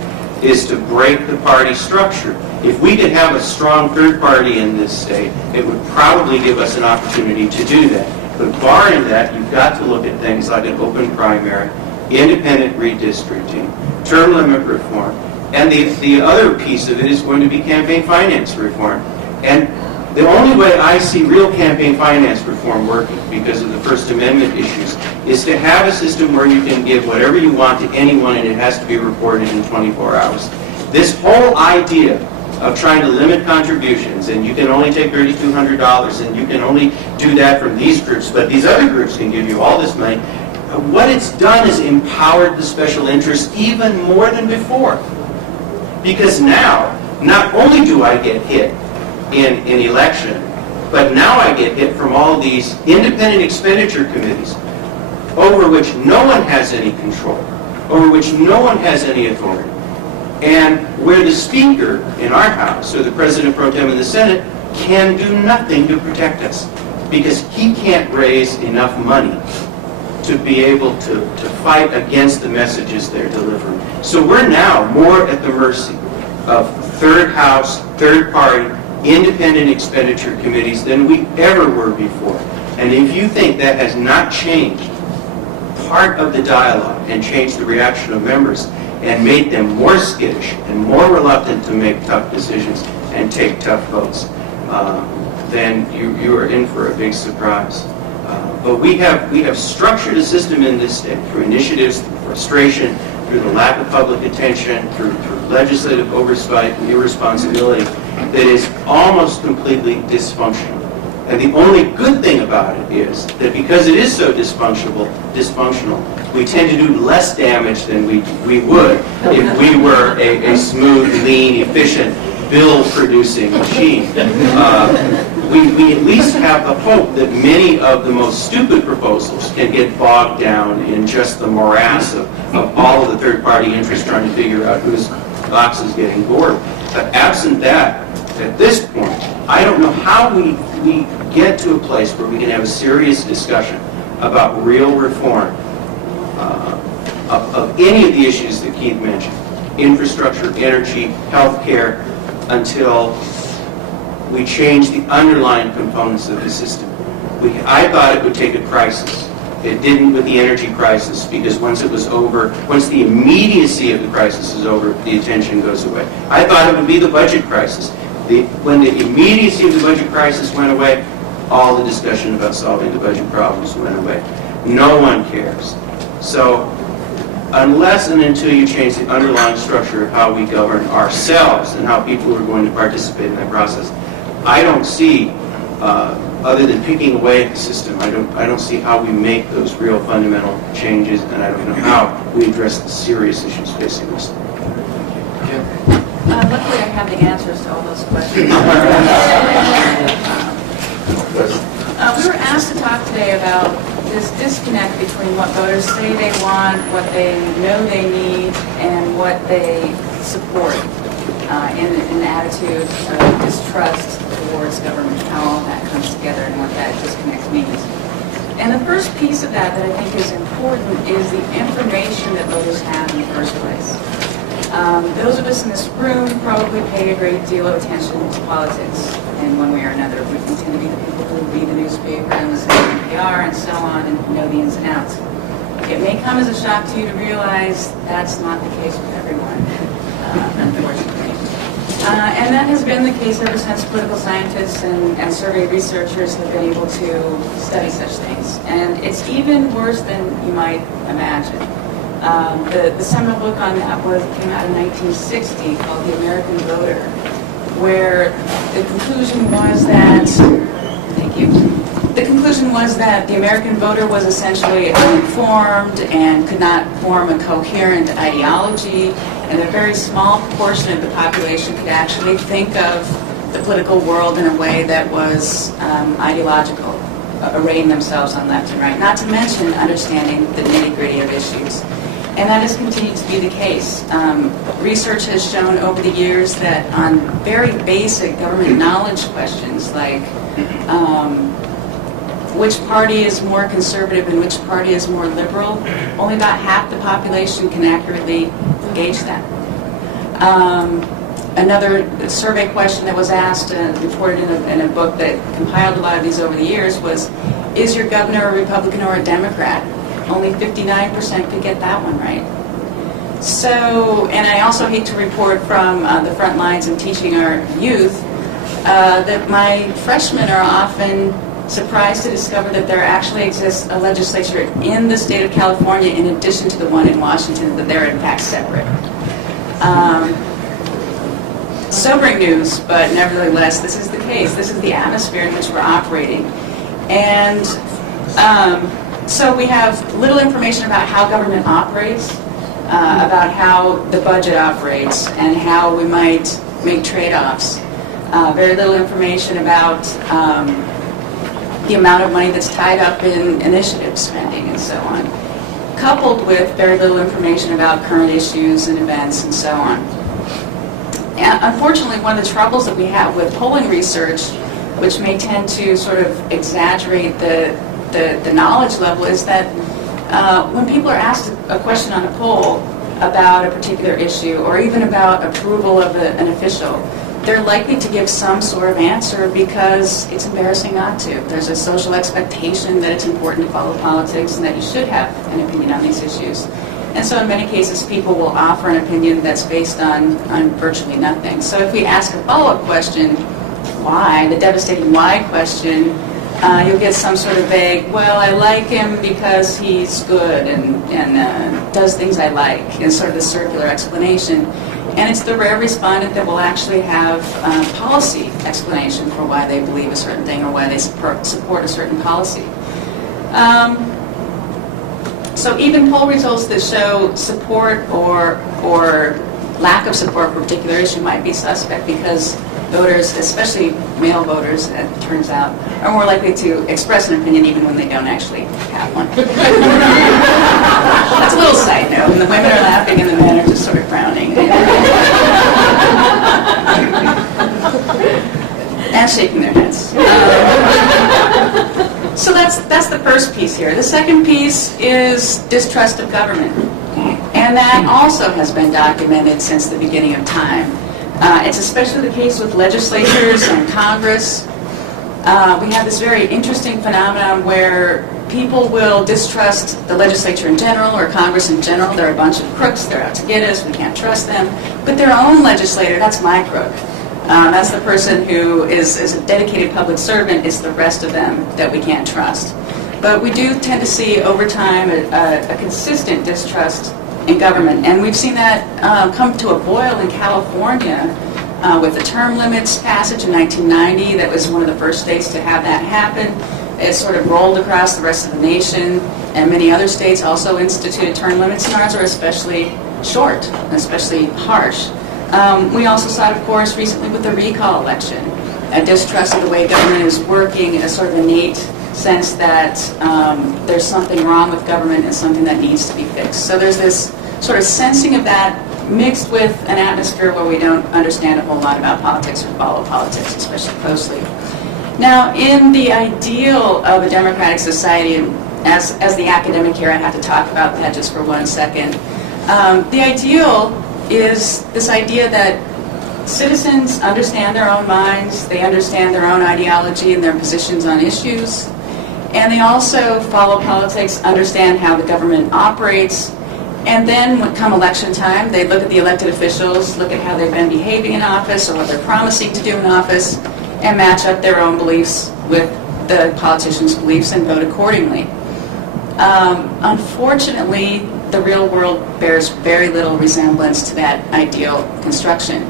is to break the party structure. If we could have a strong third party in this state, it would probably give us an opportunity to do that. But barring that, you've got to look at things like an open primary, independent redistricting, term limit reform, and the other piece of it is going to be campaign finance reform. And the only way I see real campaign finance reform working, because of the First Amendment issues, is to have a system where you can give whatever you want to anyone and it has to be reported in 24 hours. This whole idea of trying to limit contributions, and you can only take $3,200, and you can only do that from these groups, but these other groups can give you all this money. What it's done is empowered the special interests even more than before. Because now, not only do I get hit in an election, but now I get hit from all these independent expenditure committees over which no one has any control, over which no one has any authority. And where the Speaker in our House, or the President Pro Tem in the Senate, can do nothing to protect us because he can't raise enough money to be able to fight against the messages they're delivering. So we're now more at the mercy of third house, third party, independent expenditure committees than we ever were before. And if you think that has not changed part of the dialogue and changed the reaction of members and made them more skittish and more reluctant to make tough decisions and take tough votes, then you are in for a big surprise. But we have structured a system in this state through initiatives, through frustration, through the lack of public attention, through legislative oversight and irresponsibility that is almost completely dysfunctional. And the only good thing about it is that because it is so dysfunctional, we tend to do less damage than we would if we were a smooth, lean, efficient, bill-producing machine. We at least have the hope that many of the most stupid proposals can get bogged down in just the morass of all of the third-party interests trying to figure out whose box is getting bored. But absent that, at this point, I don't know how we get to a place where we can have a serious discussion about real reform of any of the issues that Keith mentioned, infrastructure, energy, healthcare, until we change the underlying components of the system. I thought it would take a crisis. It didn't with the energy crisis, because once it was over, once the immediacy of the crisis is over, the attention goes away. I thought it would be the budget crisis. When the immediacy of the budget crisis went away, all the discussion about solving the budget problems went away. No one cares. So unless and until you change the underlying structure of how we govern ourselves and how people are going to participate in that process, I don't see, other than picking away at the system, I don't see how we make those real fundamental changes, and I don't know how we address the serious issues facing us. Luckily, I have the answers to all those questions. We were asked to talk today about this disconnect between what voters say they want, what they know they need, and what they support in an attitude of distrust towards government, how all that comes together and what that disconnect means. And the first piece of that I think is important is the information that voters have in the first place. Those of us in this room probably pay a great deal of attention to politics in one way or another. We tend to be the people who read the newspaper and listen to NPR and so on and know the ins and outs. It may come as a shock to you to realize that's not the case with everyone, unfortunately. And that has been the case ever since political scientists and survey researchers have been able to study such things. And it's even worse than you might imagine. The seminal book on that came out in 1960 called The American Voter, where the conclusion was that, the conclusion was that the American voter was essentially uninformed and could not form a coherent ideology, and a very small proportion of the population could actually think of the political world in a way that was ideological, arraying themselves on left and right, not to mention understanding the nitty-gritty of issues. And that has continued to be the case. Research has shown over the years that on very basic government knowledge questions like which party is more conservative and which party is more liberal, only about half the population can accurately gauge that. Another survey question that was asked and reported in a book that compiled a lot of these over the years was, is your governor a Republican or a Democrat? Only 59% could get that one right. So, and I also hate to report from the front lines in teaching our youth that my freshmen are often surprised to discover that there actually exists a legislature in the state of California in addition to the one in Washington, that they're in fact separate. Sobering news, but nevertheless, this is the case. This is the atmosphere in which we're operating. And so we have little information about how government operates, about how the budget operates, and how we might make trade-offs. Very little information about the amount of money that's tied up in initiative spending and so on, coupled with very little information about current issues and events and so on. And unfortunately, one of the troubles that we have with polling research, which may tend to sort of exaggerate the knowledge level, is that when people are asked a question on a poll about a particular issue or even about approval of an official, they're likely to give some sort of answer because it's embarrassing not to. There's a social expectation that it's important to follow politics and that you should have an opinion on these issues. And so in many cases, people will offer an opinion that's based on virtually nothing. So if we ask a follow-up question, why, the devastating why question, you'll get some sort of vague, well, I like him because he's good and does things I like, and sort of the circular explanation. And it's the rare respondent that will actually have policy explanation for why they believe a certain thing or why they support a certain policy. So even poll results that show support or lack of support for a particular issue might be suspect because voters, especially male voters, it turns out, are more likely to express an opinion even when they don't actually have one. That's a little side note, and the women are laughing and the men are just sort of frowning. And shaking their heads. So that's the first piece here. The second piece is distrust of government. And that also has been documented since the beginning of time. It's especially the case with legislatures and Congress. We have this very interesting phenomenon where people will distrust the legislature in general or Congress in general. They're a bunch of crooks. They're out to get us. We can't trust them. But their own legislator, that's my crook. That's the person who is a dedicated public servant. It's the rest of them that we can't trust. But we do tend to see over time a consistent distrust in government. And we've seen that come to a boil in California with the term limits passage in 1990. That was one of the first states to have that happen. It sort of rolled across the rest of the nation. And many other states also instituted term limits, and ours are especially short and especially harsh. We also saw it, of course, recently with the recall election, a distrust of the way government is working, a sort of innate sense that there's something wrong with government and something that needs to be fixed. So there's this sort of sensing of that mixed with an atmosphere where we don't understand a whole lot about politics or follow politics, especially closely. Now, in the ideal of a democratic society, and as the academic here, I have to talk about that just for 1 second. The ideal is this idea that citizens understand their own minds, they understand their own ideology and their positions on issues, and they also follow politics, understand how the government operates, and then when come election time, they look at the elected officials, look at how they've been behaving in office or what they're promising to do in office, and match up their own beliefs with the politicians' beliefs and vote accordingly. Unfortunately, the real world bears very little resemblance to that ideal construction.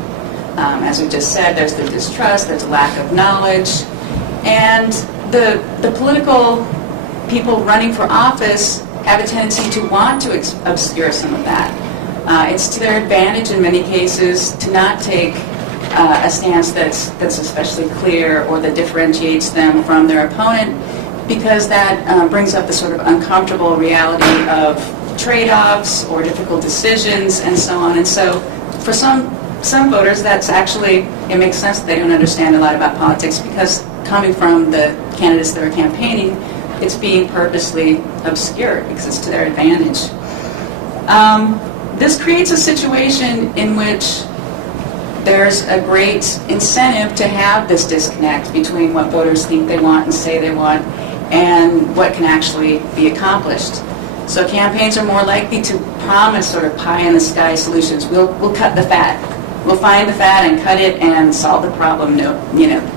As we just said, there's the distrust, there's a lack of knowledge, and the political people running for office have a tendency to want to obscure some of that. It's to their advantage in many cases to not take a stance that's especially clear or that differentiates them from their opponent, because that brings up the sort of uncomfortable reality of trade-offs or difficult decisions and so on. And so for some voters, that's actually, it makes sense that they don't understand a lot about politics, because coming from the candidates that are campaigning, it's being purposely obscured because it's to their advantage. This creates a situation in which there's a great incentive to have this disconnect between what voters think they want and say they want and what can actually be accomplished. So campaigns are more likely to promise sort of pie-in-the-sky solutions. We'll cut the fat. We'll find the fat and cut it and solve the problem. No,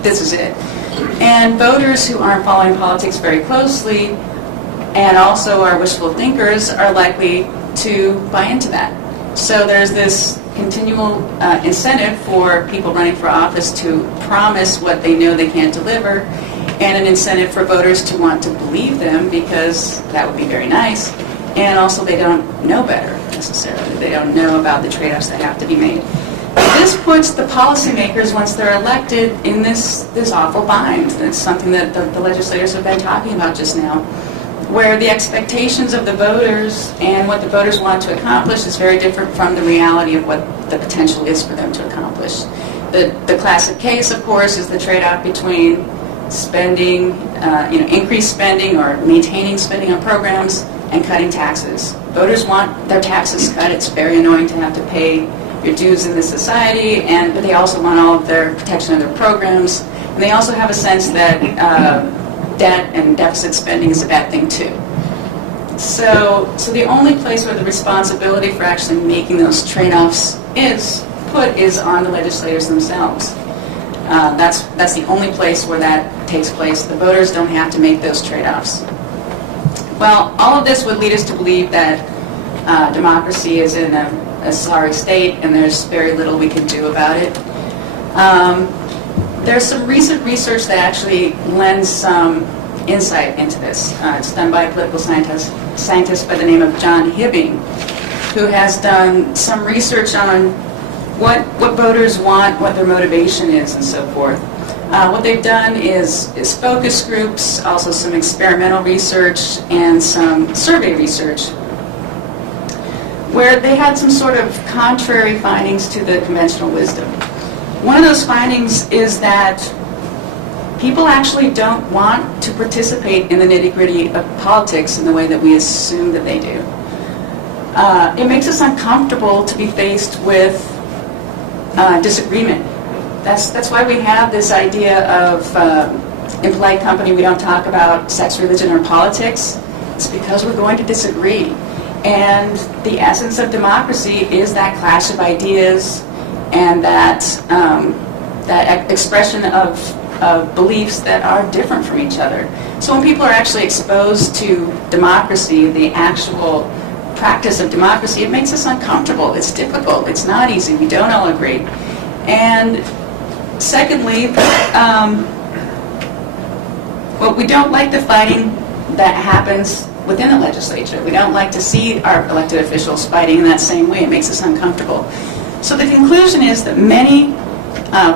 this is it. And voters who aren't following politics very closely and also are wishful thinkers are likely to buy into that. So there's this continual incentive for people running for office to promise what they know they can't deliver, and an incentive for voters to want to believe them because that would be very nice. And also they don't know better necessarily. They don't know about the trade-offs that have to be made. This puts the policymakers, once they're elected, in this awful bind. It's something that the legislators have been talking about just now, where the expectations of the voters and what the voters want to accomplish is very different from the reality of what the potential is for them to accomplish. The classic case, of course, is the trade-off between spending, increased spending or maintaining spending on programs and cutting taxes. Voters want their taxes cut. It's very annoying to have to pay your dues in this society, but they also want all of their protection of their programs. And they also have a sense that debt and deficit spending is a bad thing too. So the only place where the responsibility for actually making those trade-offs is on the legislators themselves. That's the only place where that takes place. The voters don't have to make those trade-offs. Well, all of this would lead us to believe that democracy is in a sorry state and there's very little we can do about it. There's some recent research that actually lends some insight into this. It's done by a political scientist by the name of John Hibbing, who has done some research on what voters want, what their motivation is, and so forth. What they've done is focus groups, also some experimental research, and some survey research, where they had some sort of contrary findings to the conventional wisdom. One of those findings is that people actually don't want to participate in the nitty-gritty of politics in the way that we assume that they do. It makes us uncomfortable to be faced with disagreement. That's why we have this idea of in polite company we don't talk about sex, religion, or politics. It's because we're going to disagree. And the essence of democracy is that clash of ideas and that expression of beliefs that are different from each other. So when people are actually exposed to democracy, the actual practice of democracy, it makes us uncomfortable. It's difficult. It's not easy. We don't all agree. And secondly, we don't like the fighting that happens within the legislature. We don't like to see our elected officials fighting in that same way. It makes us uncomfortable. So the conclusion is that many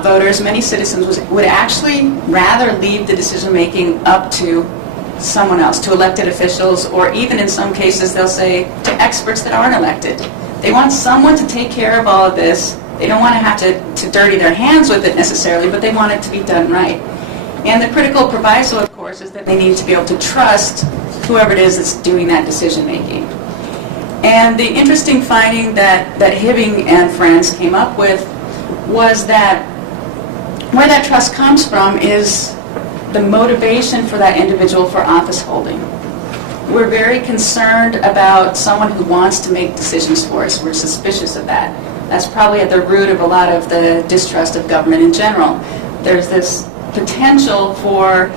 voters, many citizens would actually rather leave the decision-making up to someone else, to elected officials, or even in some cases they'll say to experts that aren't elected. They want someone to take care of all of this. They don't want to have to dirty their hands with it necessarily, but they want it to be done right. And the critical proviso, of course, is that they need to be able to trust whoever it is that's doing that decision-making. And the interesting finding that Hibbing and friends came up with was that where that trust comes from is the motivation for that individual for office holding. We're very concerned about someone who wants to make decisions for us. We're suspicious of that. That's probably at the root of a lot of the distrust of government in general. There's this potential for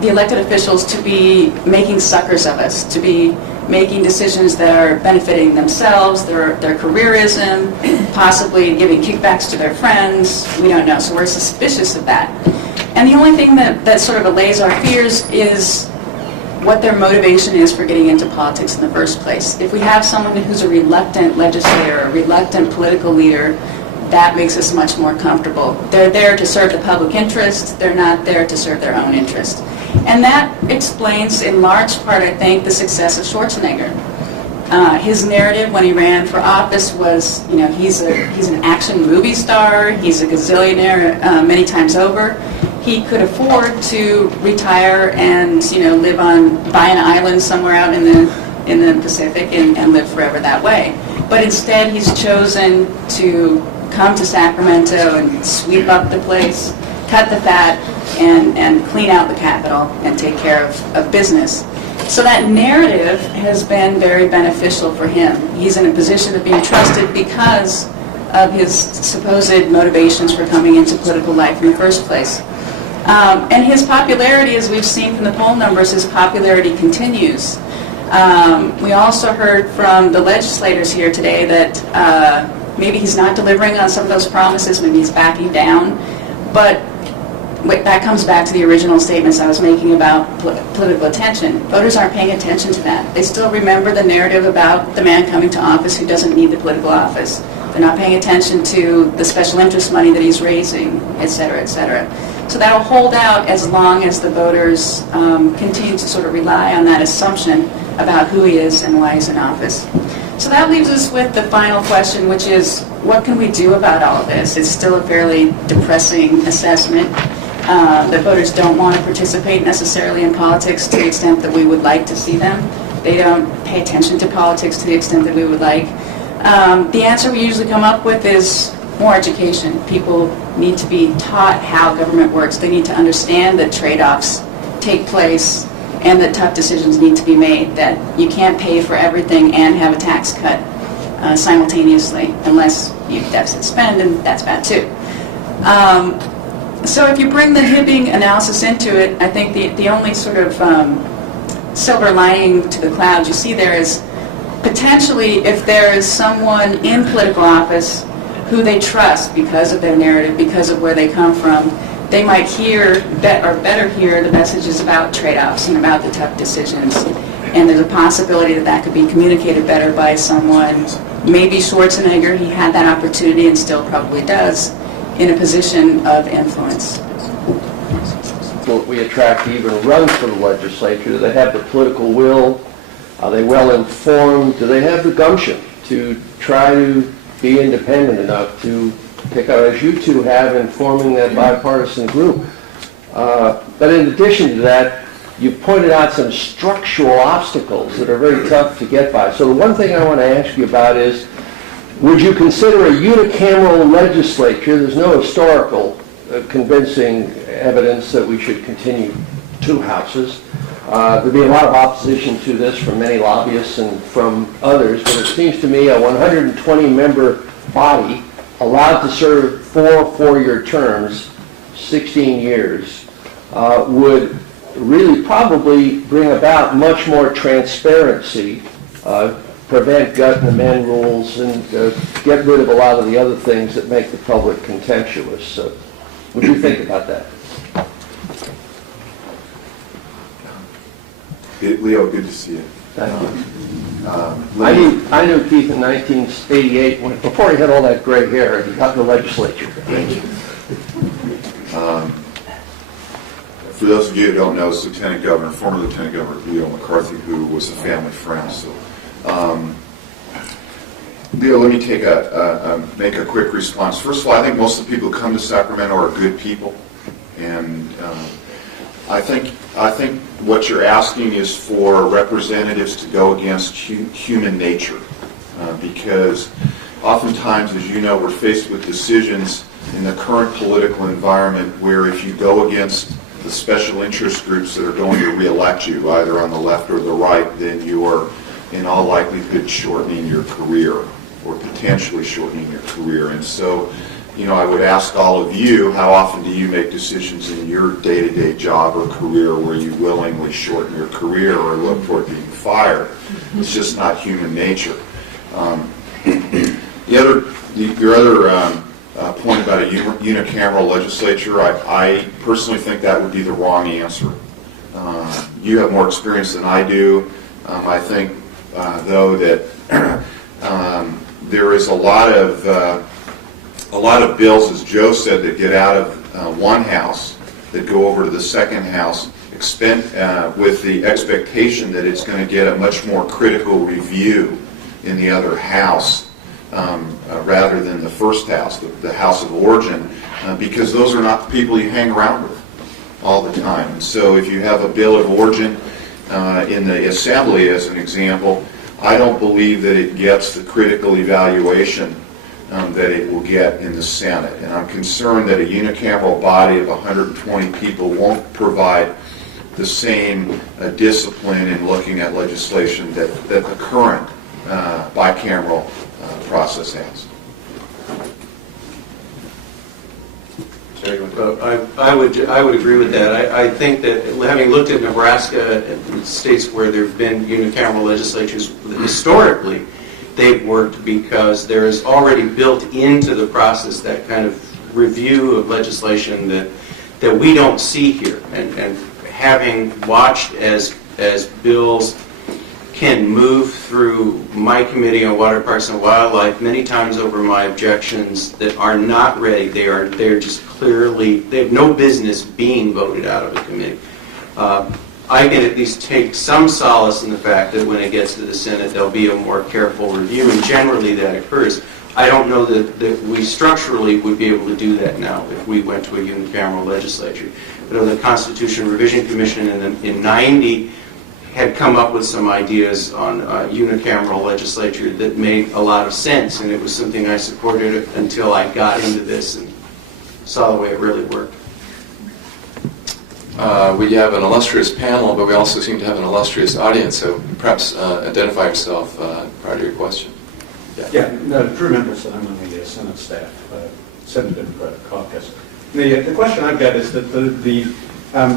the elected officials to be making suckers of us, to be making decisions that are benefiting themselves, their careerism, possibly giving kickbacks to their friends. We don't know, so we're suspicious of that. And the only thing that sort of allays our fears is what their motivation is for getting into politics in the first place. If we have someone who's a reluctant legislator, a reluctant political leader, that makes us much more comfortable. They're there to serve the public interest. They're not there to serve their own interest. And that explains, in large part, I think, the success of Schwarzenegger. His narrative when he ran for office was, he's an action movie star. He's a gazillionaire many times over. He could afford to retire and, buy an island somewhere out in the Pacific and live forever that way. But instead, he's chosen to come to Sacramento and sweep up the place, cut the fat, and clean out the Capitol and take care of business. So that narrative has been very beneficial for him. He's in a position of being trusted because of his supposed motivations for coming into political life in the first place. And his popularity, as we've seen from the poll numbers, his popularity continues. We also heard from the legislators here today that maybe he's not delivering on some of those promises, maybe he's backing down, but that comes back to the original statements I was making about political attention. Voters aren't paying attention to that. They still remember the narrative about the man coming to office who doesn't need the political office. They're not paying attention to the special interest money that he's raising, et cetera, et cetera. So that'll hold out as long as the voters continue to sort of rely on that assumption about who he is and why he's in office. So that leaves us with the final question, which is, what can we do about all of this? It's still a fairly depressing assessment. That voters don't want to participate necessarily in politics to the extent that we would like to see them. They don't pay attention to politics to the extent that we would like. The answer we usually come up with is more education. People need to be taught how government works. They need to understand that trade-offs take place and that tough decisions need to be made, that you can't pay for everything and have a tax cut simultaneously unless you deficit spend, and that's bad too. So if you bring the Hibbing analysis into it, I think the only sort of silver lining to the cloud you see there is potentially if there is someone in political office who they trust because of their narrative, because of where they come from, they might hear, or better hear, the messages about trade-offs and about the tough decisions. And there's a possibility that that could be communicated better by someone, maybe Schwarzenegger, he had that opportunity and still probably does, in a position of influence. Will we attract to even run for the legislature? Do they have the political will? Are they well informed? Do they have the gumption to try to be independent enough to pick out, as you two have, in forming that bipartisan group? But in addition to that, you've pointed out some structural obstacles that are very tough to get by. So the one thing I want to ask you about is, would you consider a unicameral legislature? There's no historical convincing evidence that we should continue two houses. There'd be a lot of opposition to this from many lobbyists and from others, but it seems to me a 120-member body allowed to serve 4 four-year terms, 16 years, would really probably bring about much more transparency, prevent gut and amend rules, and get rid of a lot of the other things that make the public contemptuous. What do you think about that? Leo, good to see you. Thank you. I knew Keith in 1988, before he had all that gray hair, he got in the legislature. For those of you who don't know, it's former Lieutenant Governor Leo McCarthy, who was a family friend. So, Leo, let me make a quick response. First of all, I think most of the people who come to Sacramento are good people, and I think what you're asking is for representatives to go against human nature, because oftentimes, as you know, we're faced with decisions in the current political environment where if you go against the special interest groups that are going to re-elect you, either on the left or the right, then you are in all likelihood shortening your career or potentially shortening your career. And so, I would ask all of you, how often do you make decisions in your day-to-day job or career where you willingly shorten your career or look toward being fired? It's just not human nature. Your other point about a unicameral legislature, I personally think that would be the wrong answer. You have more experience than I do. I think, though, that there is a lot of bills, as Joe said, that get out of one house that go over to the second house, with the expectation that it's going to get a much more critical review in the other house rather than the first house, the house of origin, because those are not the people you hang around with all the time. And so if you have a bill of origin in the assembly, as an example, I don't believe that it gets the critical evaluation that it will get in the Senate. And I'm concerned that a unicameral body of 120 people won't provide the same discipline in looking at legislation that the current bicameral process has. I would agree with that. I think that having looked at Nebraska and states where there have been unicameral legislatures, historically they've worked because there is already built into the process that kind of review of legislation that we don't see here. And having watched as bills can move through my committee on water, parks, and wildlife many times over my objections that are not ready. They're just clearly, they have no business being voted out of a committee. I can at least take some solace in the fact that when it gets to the Senate, there'll be a more careful review, and generally that occurs. I don't know that we structurally would be able to do that now if we went to a unicameral legislature. But the Constitution Revision Commission in 90 had come up with some ideas on unicameral legislature that made a lot of sense, and it was something I supported until I got into this and saw the way it really worked. We have an illustrious panel, but we also seem to have an illustrious audience, so perhaps identify yourself prior to your question. Yeah, Drew Mendelson, I'm on the Senate staff, Senate Democratic Caucus. The question I've got is that the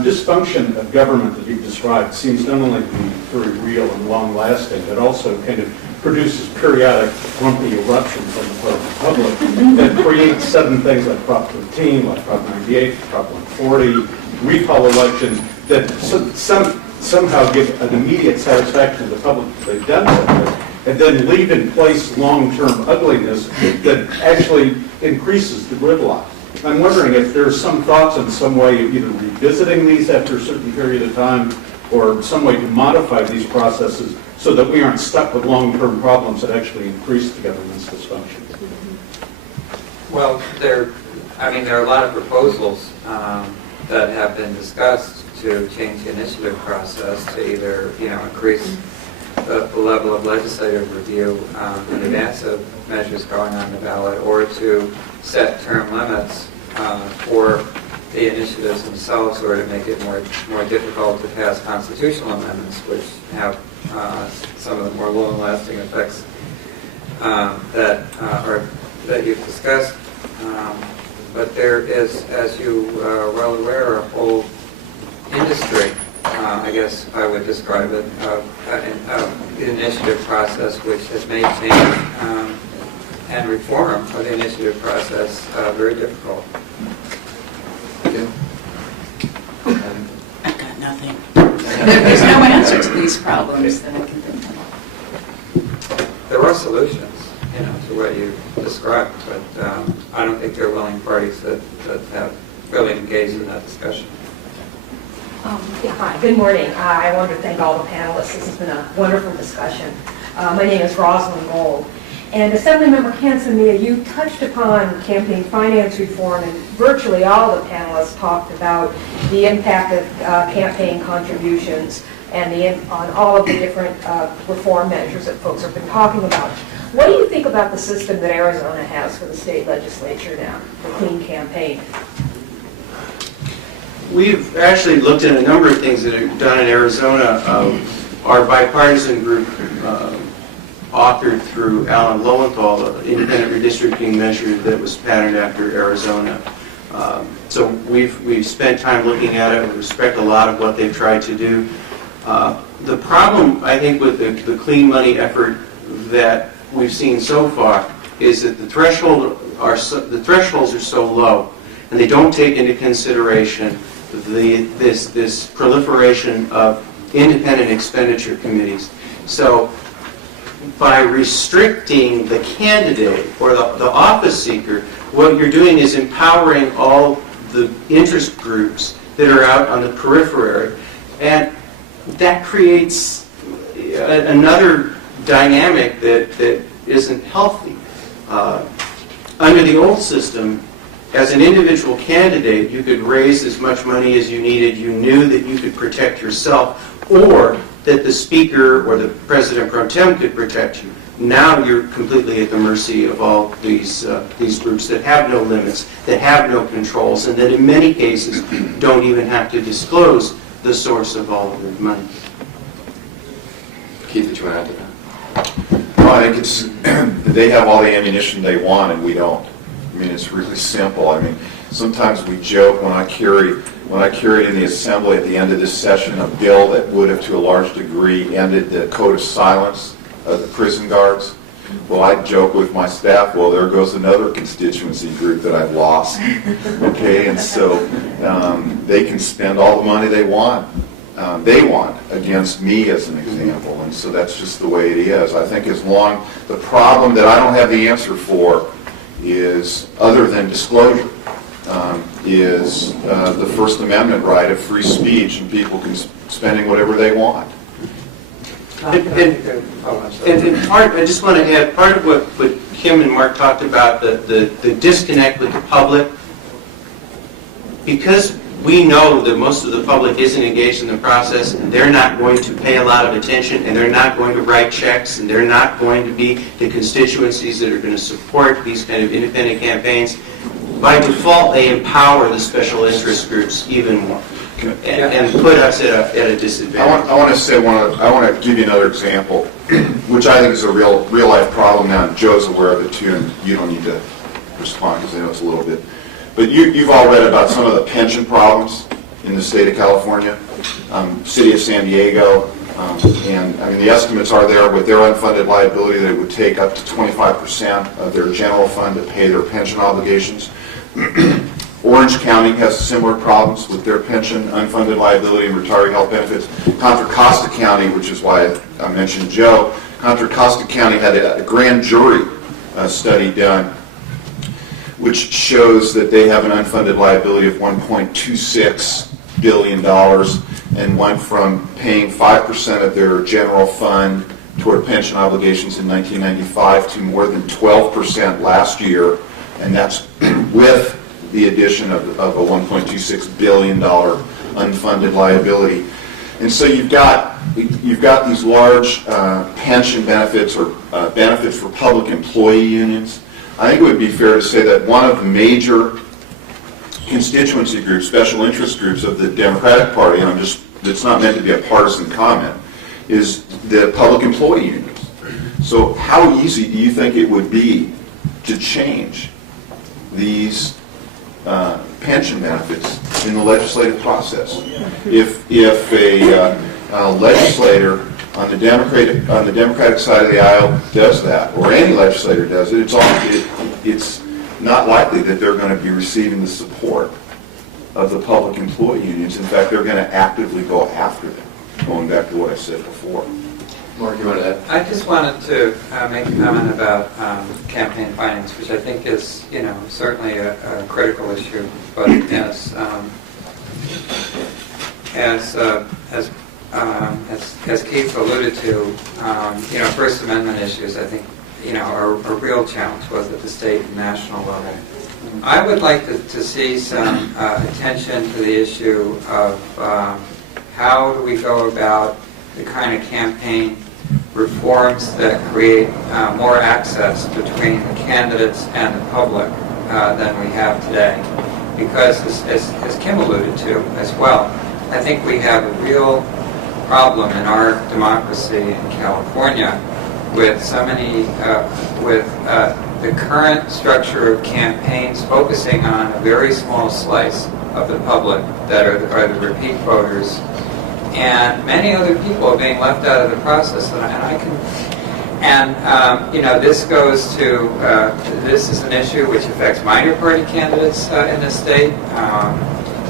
dysfunction of government that you've described seems not only to be very real and long-lasting, but also kind of produces periodic grumpy eruptions on the part of the public that creates sudden things like Prop 13, like Prop 98, Prop 140, recall elections that somehow give an immediate satisfaction to the public that they've done something, and then leave in place long-term ugliness that actually increases the gridlock. I'm wondering if there's some thoughts in some way of either revisiting these after a certain period of time or some way to modify these processes so that we aren't stuck with long-term problems that actually increase the government's dysfunction. Well, there are a lot of proposals that have been discussed to change the initiative process to either, increase the level of legislative review in advance of measures going on the ballot, or to set term limits for the initiatives themselves, or to make it more difficult to pass constitutional amendments, which have some of the more long-lasting effects that you've discussed. But there is, as you are well aware, a whole industry, I guess I would describe it, the initiative process, which has made change and reform of the initiative process very difficult. I've got nothing. There's no answer to these problems that I can think of. There are solutions, to what you described, but I don't think they're willing parties that have really engaged in that discussion. Hi, good morning. I wanted to thank all the panelists. This has been a wonderful discussion. My name is Rosalind Gold. And Assemblymember Hanson-Mia, you touched upon campaign finance reform, and virtually all the panelists talked about the impact of campaign contributions and on all of the different reform measures that folks have been talking about. What do you think about the system that Arizona has for the state legislature now, the Clean Campaign? We've actually looked at a number of things that are done in Arizona. Our bipartisan group authored through Alan Lowenthal, an independent redistricting measure that was patterned after Arizona. So we've spent time looking at it. We respect a lot of what they've tried to do. The problem, I think, with the clean money effort that we've seen so far is that the thresholds are so low, and they don't take into consideration this proliferation of independent expenditure committees. So by restricting the candidate or the office seeker, what you're doing is empowering all the interest groups that are out on the periphery, and that creates another dynamic that isn't healthy. Under the old system, as an individual candidate, you could raise as much money as you needed. You knew that you could protect yourself, or that the speaker or the president pro tem could protect you. now you're completely at the mercy of all these groups that have no limits, that have no controls, and that in many cases don't even have to disclose the source of all of their money. Keith, did you want to add to that? Well, I think it's they have all the ammunition they want and we don't. I mean, it's really simple. I mean, sometimes we joke when I carried in the assembly at the end of this session a bill that would have to a large degree ended the code of silence of the prison guards. Well, I joke with my staff, well, there goes another constituency group that I've lost. Okay, and so they can spend all the money they want against me as an example, and so that's just the way it is. I think the problem that I don't have the answer for is, other than disclosure, is the First Amendment right of free speech and people can spending whatever they want. And part, I just want to add, part of what Kim and Mark talked about, the disconnect with the public, because we know that most of the public isn't engaged in the process, and they're not going to pay a lot of attention, and they're not going to write checks, and they're not going to be the constituencies that are going to support these kind of independent campaigns. By default, they empower the special interest groups even more, and put us at a disadvantage. I want to give you another example, which I think is a real life problem now, and Joe's aware of it too, and you don't need to respond because I know it's a little bit. But you've all read about some of the pension problems in the state of California, city of San Diego, and I mean the estimates are there with their unfunded liability that it would take up to 25% of their general fund to pay their pension obligations. Orange County has similar problems with their pension, unfunded liability, and retiree health benefits. Contra Costa County, which is why I mentioned Joe, Contra Costa County had a grand jury study done which shows that they have an unfunded liability of $1.26 billion and went from paying 5% of their general fund toward pension obligations in 1995 to more than 12% last year, and that's with the addition of a $1.26 billion unfunded liability. And so you've got these large pension benefits or benefits for public employee unions. I think it would be fair to say that one of the major constituency groups, special interest groups of the Democratic Party, and it's not meant to be a partisan comment, is the public employee unions. So how easy do you think it would be to change these pension benefits in the legislative process? If a legislator on the Democratic side of the aisle does that, or any legislator does it, it's not likely that they're going to be receiving the support of the public employee unions. In fact, they're going to actively go after them, going back to what I said before. Mark, you want to add? I just wanted to make a comment about campaign finance, which I think is, certainly a critical issue. But as Keith alluded to, First Amendment issues, I think, are a real challenge, both at the state and national level. I would like to see some attention to the issue of how do we go about the kind of campaign reforms that create more access between the candidates and the public than we have today. Because, as Kim alluded to as well, I think we have a real problem in our democracy in California with so many, with the current structure of campaigns focusing on a very small slice of the public that are the repeat voters, and many other people are being left out of the process. This goes to this is an issue which affects minor party candidates in the state.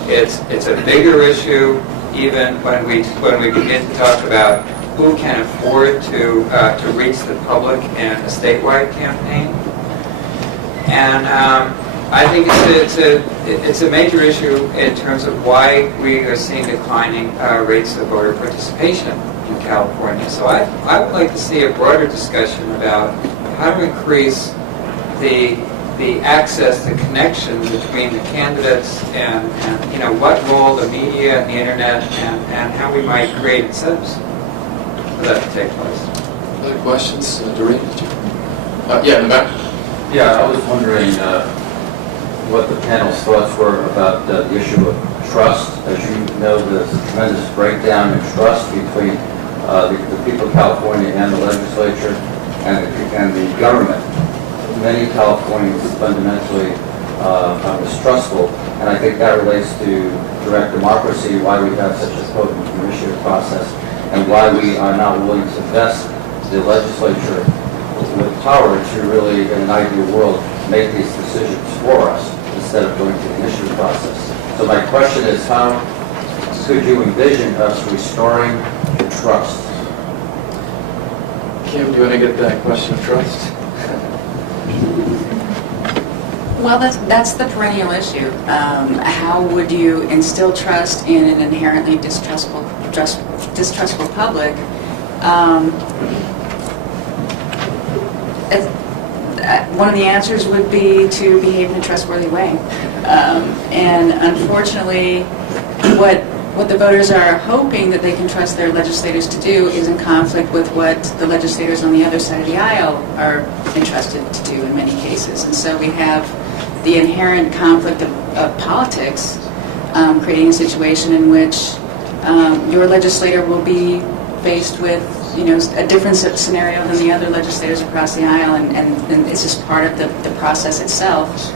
It's a bigger issue even when we begin to talk about who can afford to reach the public in a statewide campaign. And I think it's a major issue in terms of why we are seeing declining rates of voter participation in California. So I would like to see a broader discussion about how to increase the access, the connection between the candidates and what role the media and the internet and how we might create incentives for that to take place. Other questions? Doreen? Yeah, in the back. Yeah, I was wondering what the panel's thoughts were about the issue of trust. As you know, there's a tremendous breakdown in trust between the people of California and the legislature and the government. Many Californians fundamentally are mistrustful, and I think that relates to direct democracy, why we have such a potent judicial process, and why we are not willing to vest the legislature with power to really, in an ideal world, make these decisions for us instead of going through the initiative process. So my question is, how could you envision us restoring the trust? Kim, do you want to get that question of trust? Well, that's the perennial issue. How would you instill trust in an inherently distrustful public? One of the answers would be to behave in a trustworthy way. And unfortunately, what the voters are hoping that they can trust their legislators to do is in conflict with what the legislators on the other side of the aisle are entrusted to do in many cases. And so we have the inherent conflict of politics, creating a situation in which your legislator will be faced with a different scenario than the other legislators across the aisle, and it's just part of the process itself.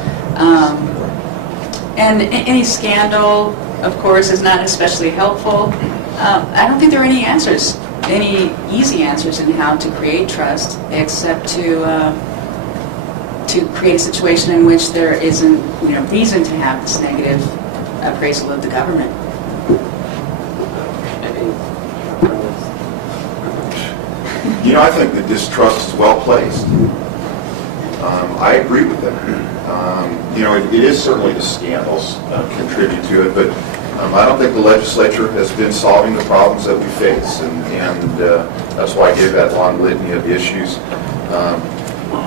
And any scandal, of course, is not especially helpful. I don't think there are any answers, any easy answers in how to create trust, except to create a situation in which there isn't reason to have this negative appraisal of the government. I think the distrust is well placed. I agree with that. It is certainly the scandals contribute to it, but I don't think the legislature has been solving the problems that we face, and that's why I gave that long litany of issues.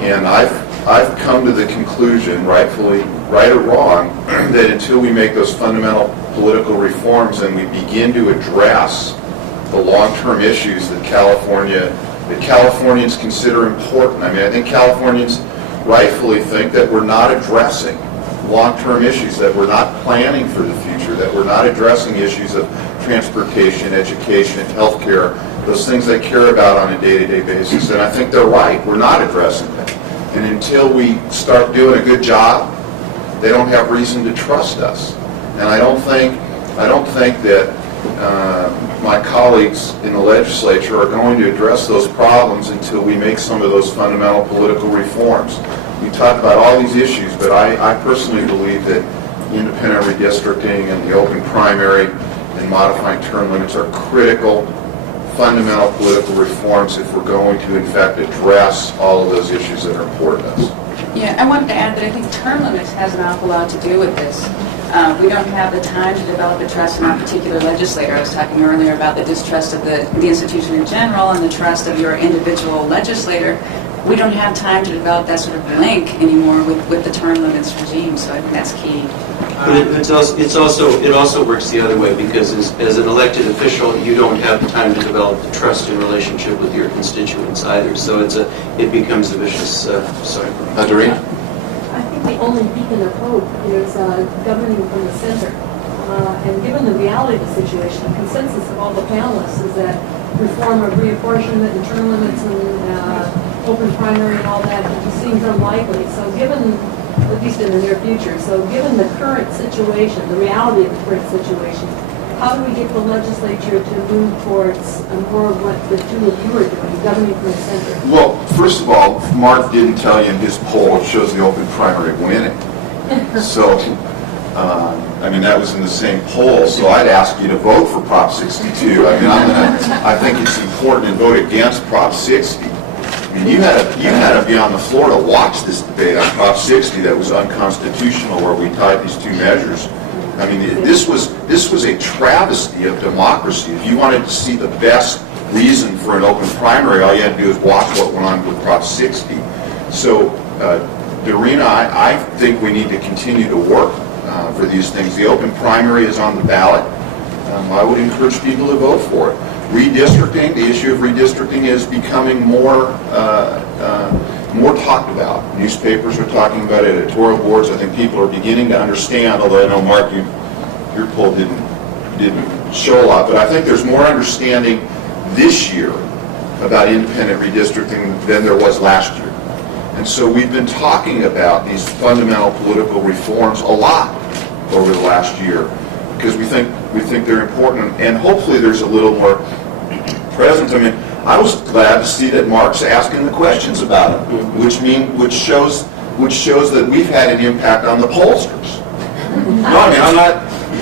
And I've come to the conclusion, rightfully, right or wrong, that until we make those fundamental political reforms and we begin to address the long-term issues that Californians consider important. I mean, I think Californians rightfully think that we're not addressing long-term issues, that we're not planning for the future, that we're not addressing issues of transportation, education, healthcare, those things they care about on a day-to-day basis. And I think they're right. We're not addressing them. And until we start doing a good job, they don't have reason to trust us. And I don't think that my colleagues in the legislature are going to address those problems until we make some of those fundamental political reforms. We talk about all these issues, but I personally believe that independent redistricting and the open primary and modifying term limits are critical, fundamental political reforms if we're going to, in fact, address all of those issues that are important to us. Yeah, I wanted to add that I think term limits has an awful lot to do with this. We don't have the time to develop a trust in our particular legislator. I was talking earlier about the distrust of the institution in general and the trust of your individual legislator. We don't have time to develop that sort of link anymore with the term limits regime, so I think that's key. But it also works the other way, because as an elected official, you don't have the time to develop the trust and relationship with your constituents either. So it becomes a vicious cycle. Doreen? I think the only beacon of hope is governing from the center. And given the reality of the situation, the consensus of all the panelists is that reform of reapportionment and term limits and open primary and all that just seems unlikely. So given, at least in the near future, so given the current situation, the reality of the current situation, how do we get the legislature to move towards more of what the two of you are doing, governing from the center? Well, first of all, Mark didn't tell you in his poll, it shows the open primary winning. So, that was in the same poll, so I'd ask you to vote for Prop 62. I think it's important to vote against Prop 60. You had to be on the floor to watch this debate on Prop 60 that was unconstitutional, where we tied these two measures. This was a travesty of democracy. If you wanted to see the best reason for an open primary, all you had to do is watch what went on with Prop 60. So, Doreen, I think we need to continue to work for these things. The open primary is on the ballot. I would encourage people to vote for it. Redistricting, the issue of redistricting is becoming more talked about. Newspapers are talking about it, editorial boards. I think people are beginning to understand, although I know, Mark, your poll didn't show a lot, but I think there's more understanding this year about independent redistricting than there was last year. And so we've been talking about these fundamental political reforms a lot over the last year because we think they're important, and hopefully there's a little more presence. I mean, I was glad to see that Mark's asking the questions about it, which shows that we've had an impact on the pollsters. No, I mean,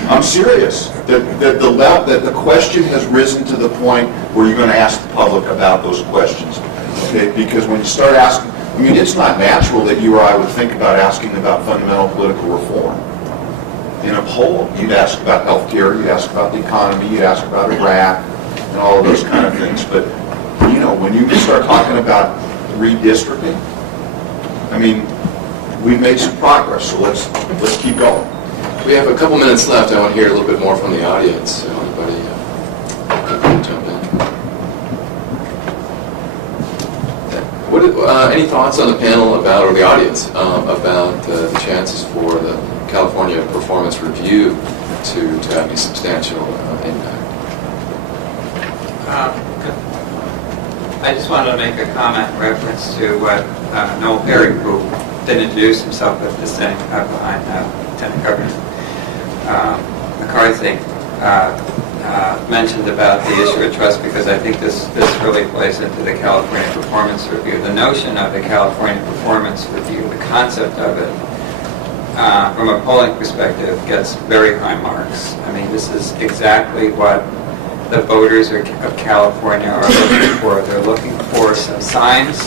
I'm serious. That the question has risen to the point where you're going to ask the public about those questions. Okay? Because when you start asking, I mean, it's not natural that you or I would think about asking about fundamental political reform. In a poll, you'd ask about health care, you'd ask about the economy, you'd ask about Iraq, and all of those kind of things. But, you know, when you start talking about redistricting, I mean, we've made some progress, so let's keep going. We have a couple minutes left. I want to hear a little bit more from the audience. So anybody jump in? Any thoughts on the panel about, or the audience, about the chances for the California Performance Review to have any substantial impact? I just wanted to make a comment in reference to what Noel Perry, who didn't introduce himself but is standing behind Lieutenant Governor McCarthy, mentioned about the issue of trust, because I think this really plays into the California Performance Review. The notion of the California Performance Review, the concept of it, from a polling perspective, gets very high marks. I mean, this is exactly what the voters of California are looking for. They're looking for some signs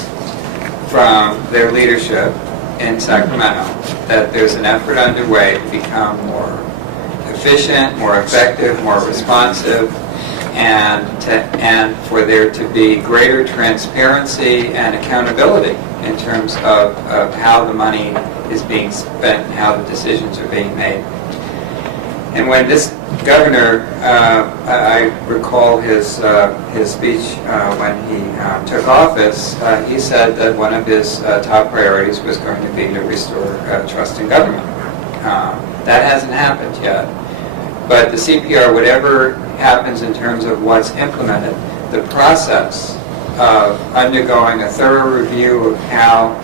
from their leadership in Sacramento that there's an effort underway to become more efficient, more effective, more responsive, and for there to be greater transparency and accountability in terms of how the money is being spent and how the decisions are being made. And when this governor, I recall his speech when he took office, he said that one of his top priorities was going to be to restore trust in government. That hasn't happened yet. But the CPR, whatever happens in terms of what's implemented, the process of undergoing a thorough review of how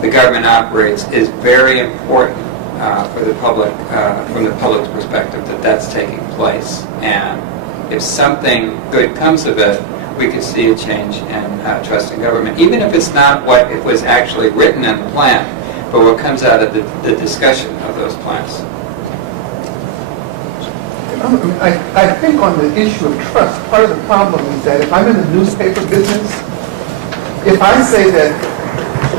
the government operates is very important for the public, from the public's perspective, that's taking place. And if something good comes of it, we could see a change in trust in government, even if it's not what it was actually written in the plan, but what comes out of the discussion of those plans. I think on the issue of trust, part of the problem is that if I'm in the newspaper business, if I say that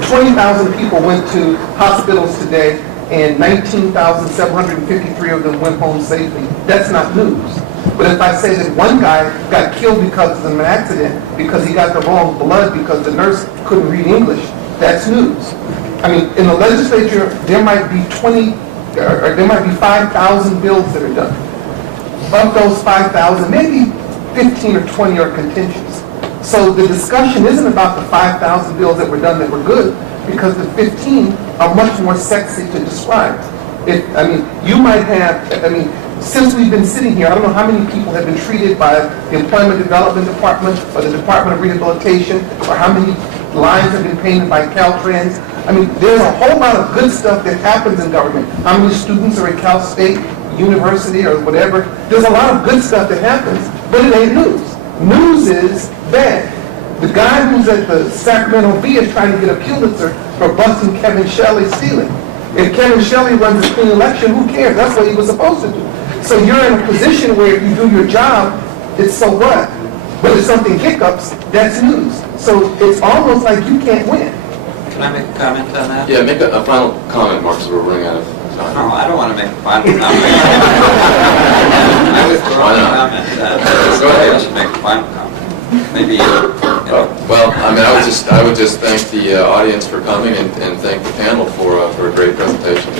20,000 people went to hospitals today and 19,753 of them went home safely, that's not news. But if I say that one guy got killed because of an accident because he got the wrong blood because the nurse couldn't read English, that's news. I mean, in the legislature, there might be 5,000 bills that are done. Of those 5,000, maybe 15 or 20 are contentious. So the discussion isn't about the 5,000 bills that were done that were good, because the 15 are much more sexy to describe. You might have, since we've been sitting here, I don't know how many people have been treated by the Employment Development Department or the Department of Rehabilitation, or how many lines have been painted by Caltrans. I mean, there's a whole lot of good stuff that happens in government. How many students are at Cal State University or whatever? There's a lot of good stuff that happens, but it ain't news. News is bad. The guy who's at the Sacramento Bee is trying to get a Pulitzer for busting Kevin Shelley stealing. If Kevin Shelley runs a clean election, who cares? That's what he was supposed to do. So you're in a position where if you do your job, it's so what? But if something hiccups, that's news. So it's almost like you can't win. Can I make a comment on that? Yeah, make a final comment, Mark, so we're running out of time. No, I don't want to make a final comment. I withdraw the comment. Go ahead. I should make a final comment. Maybe you. Well, I would just thank the audience for coming and thank the panel for a great presentation.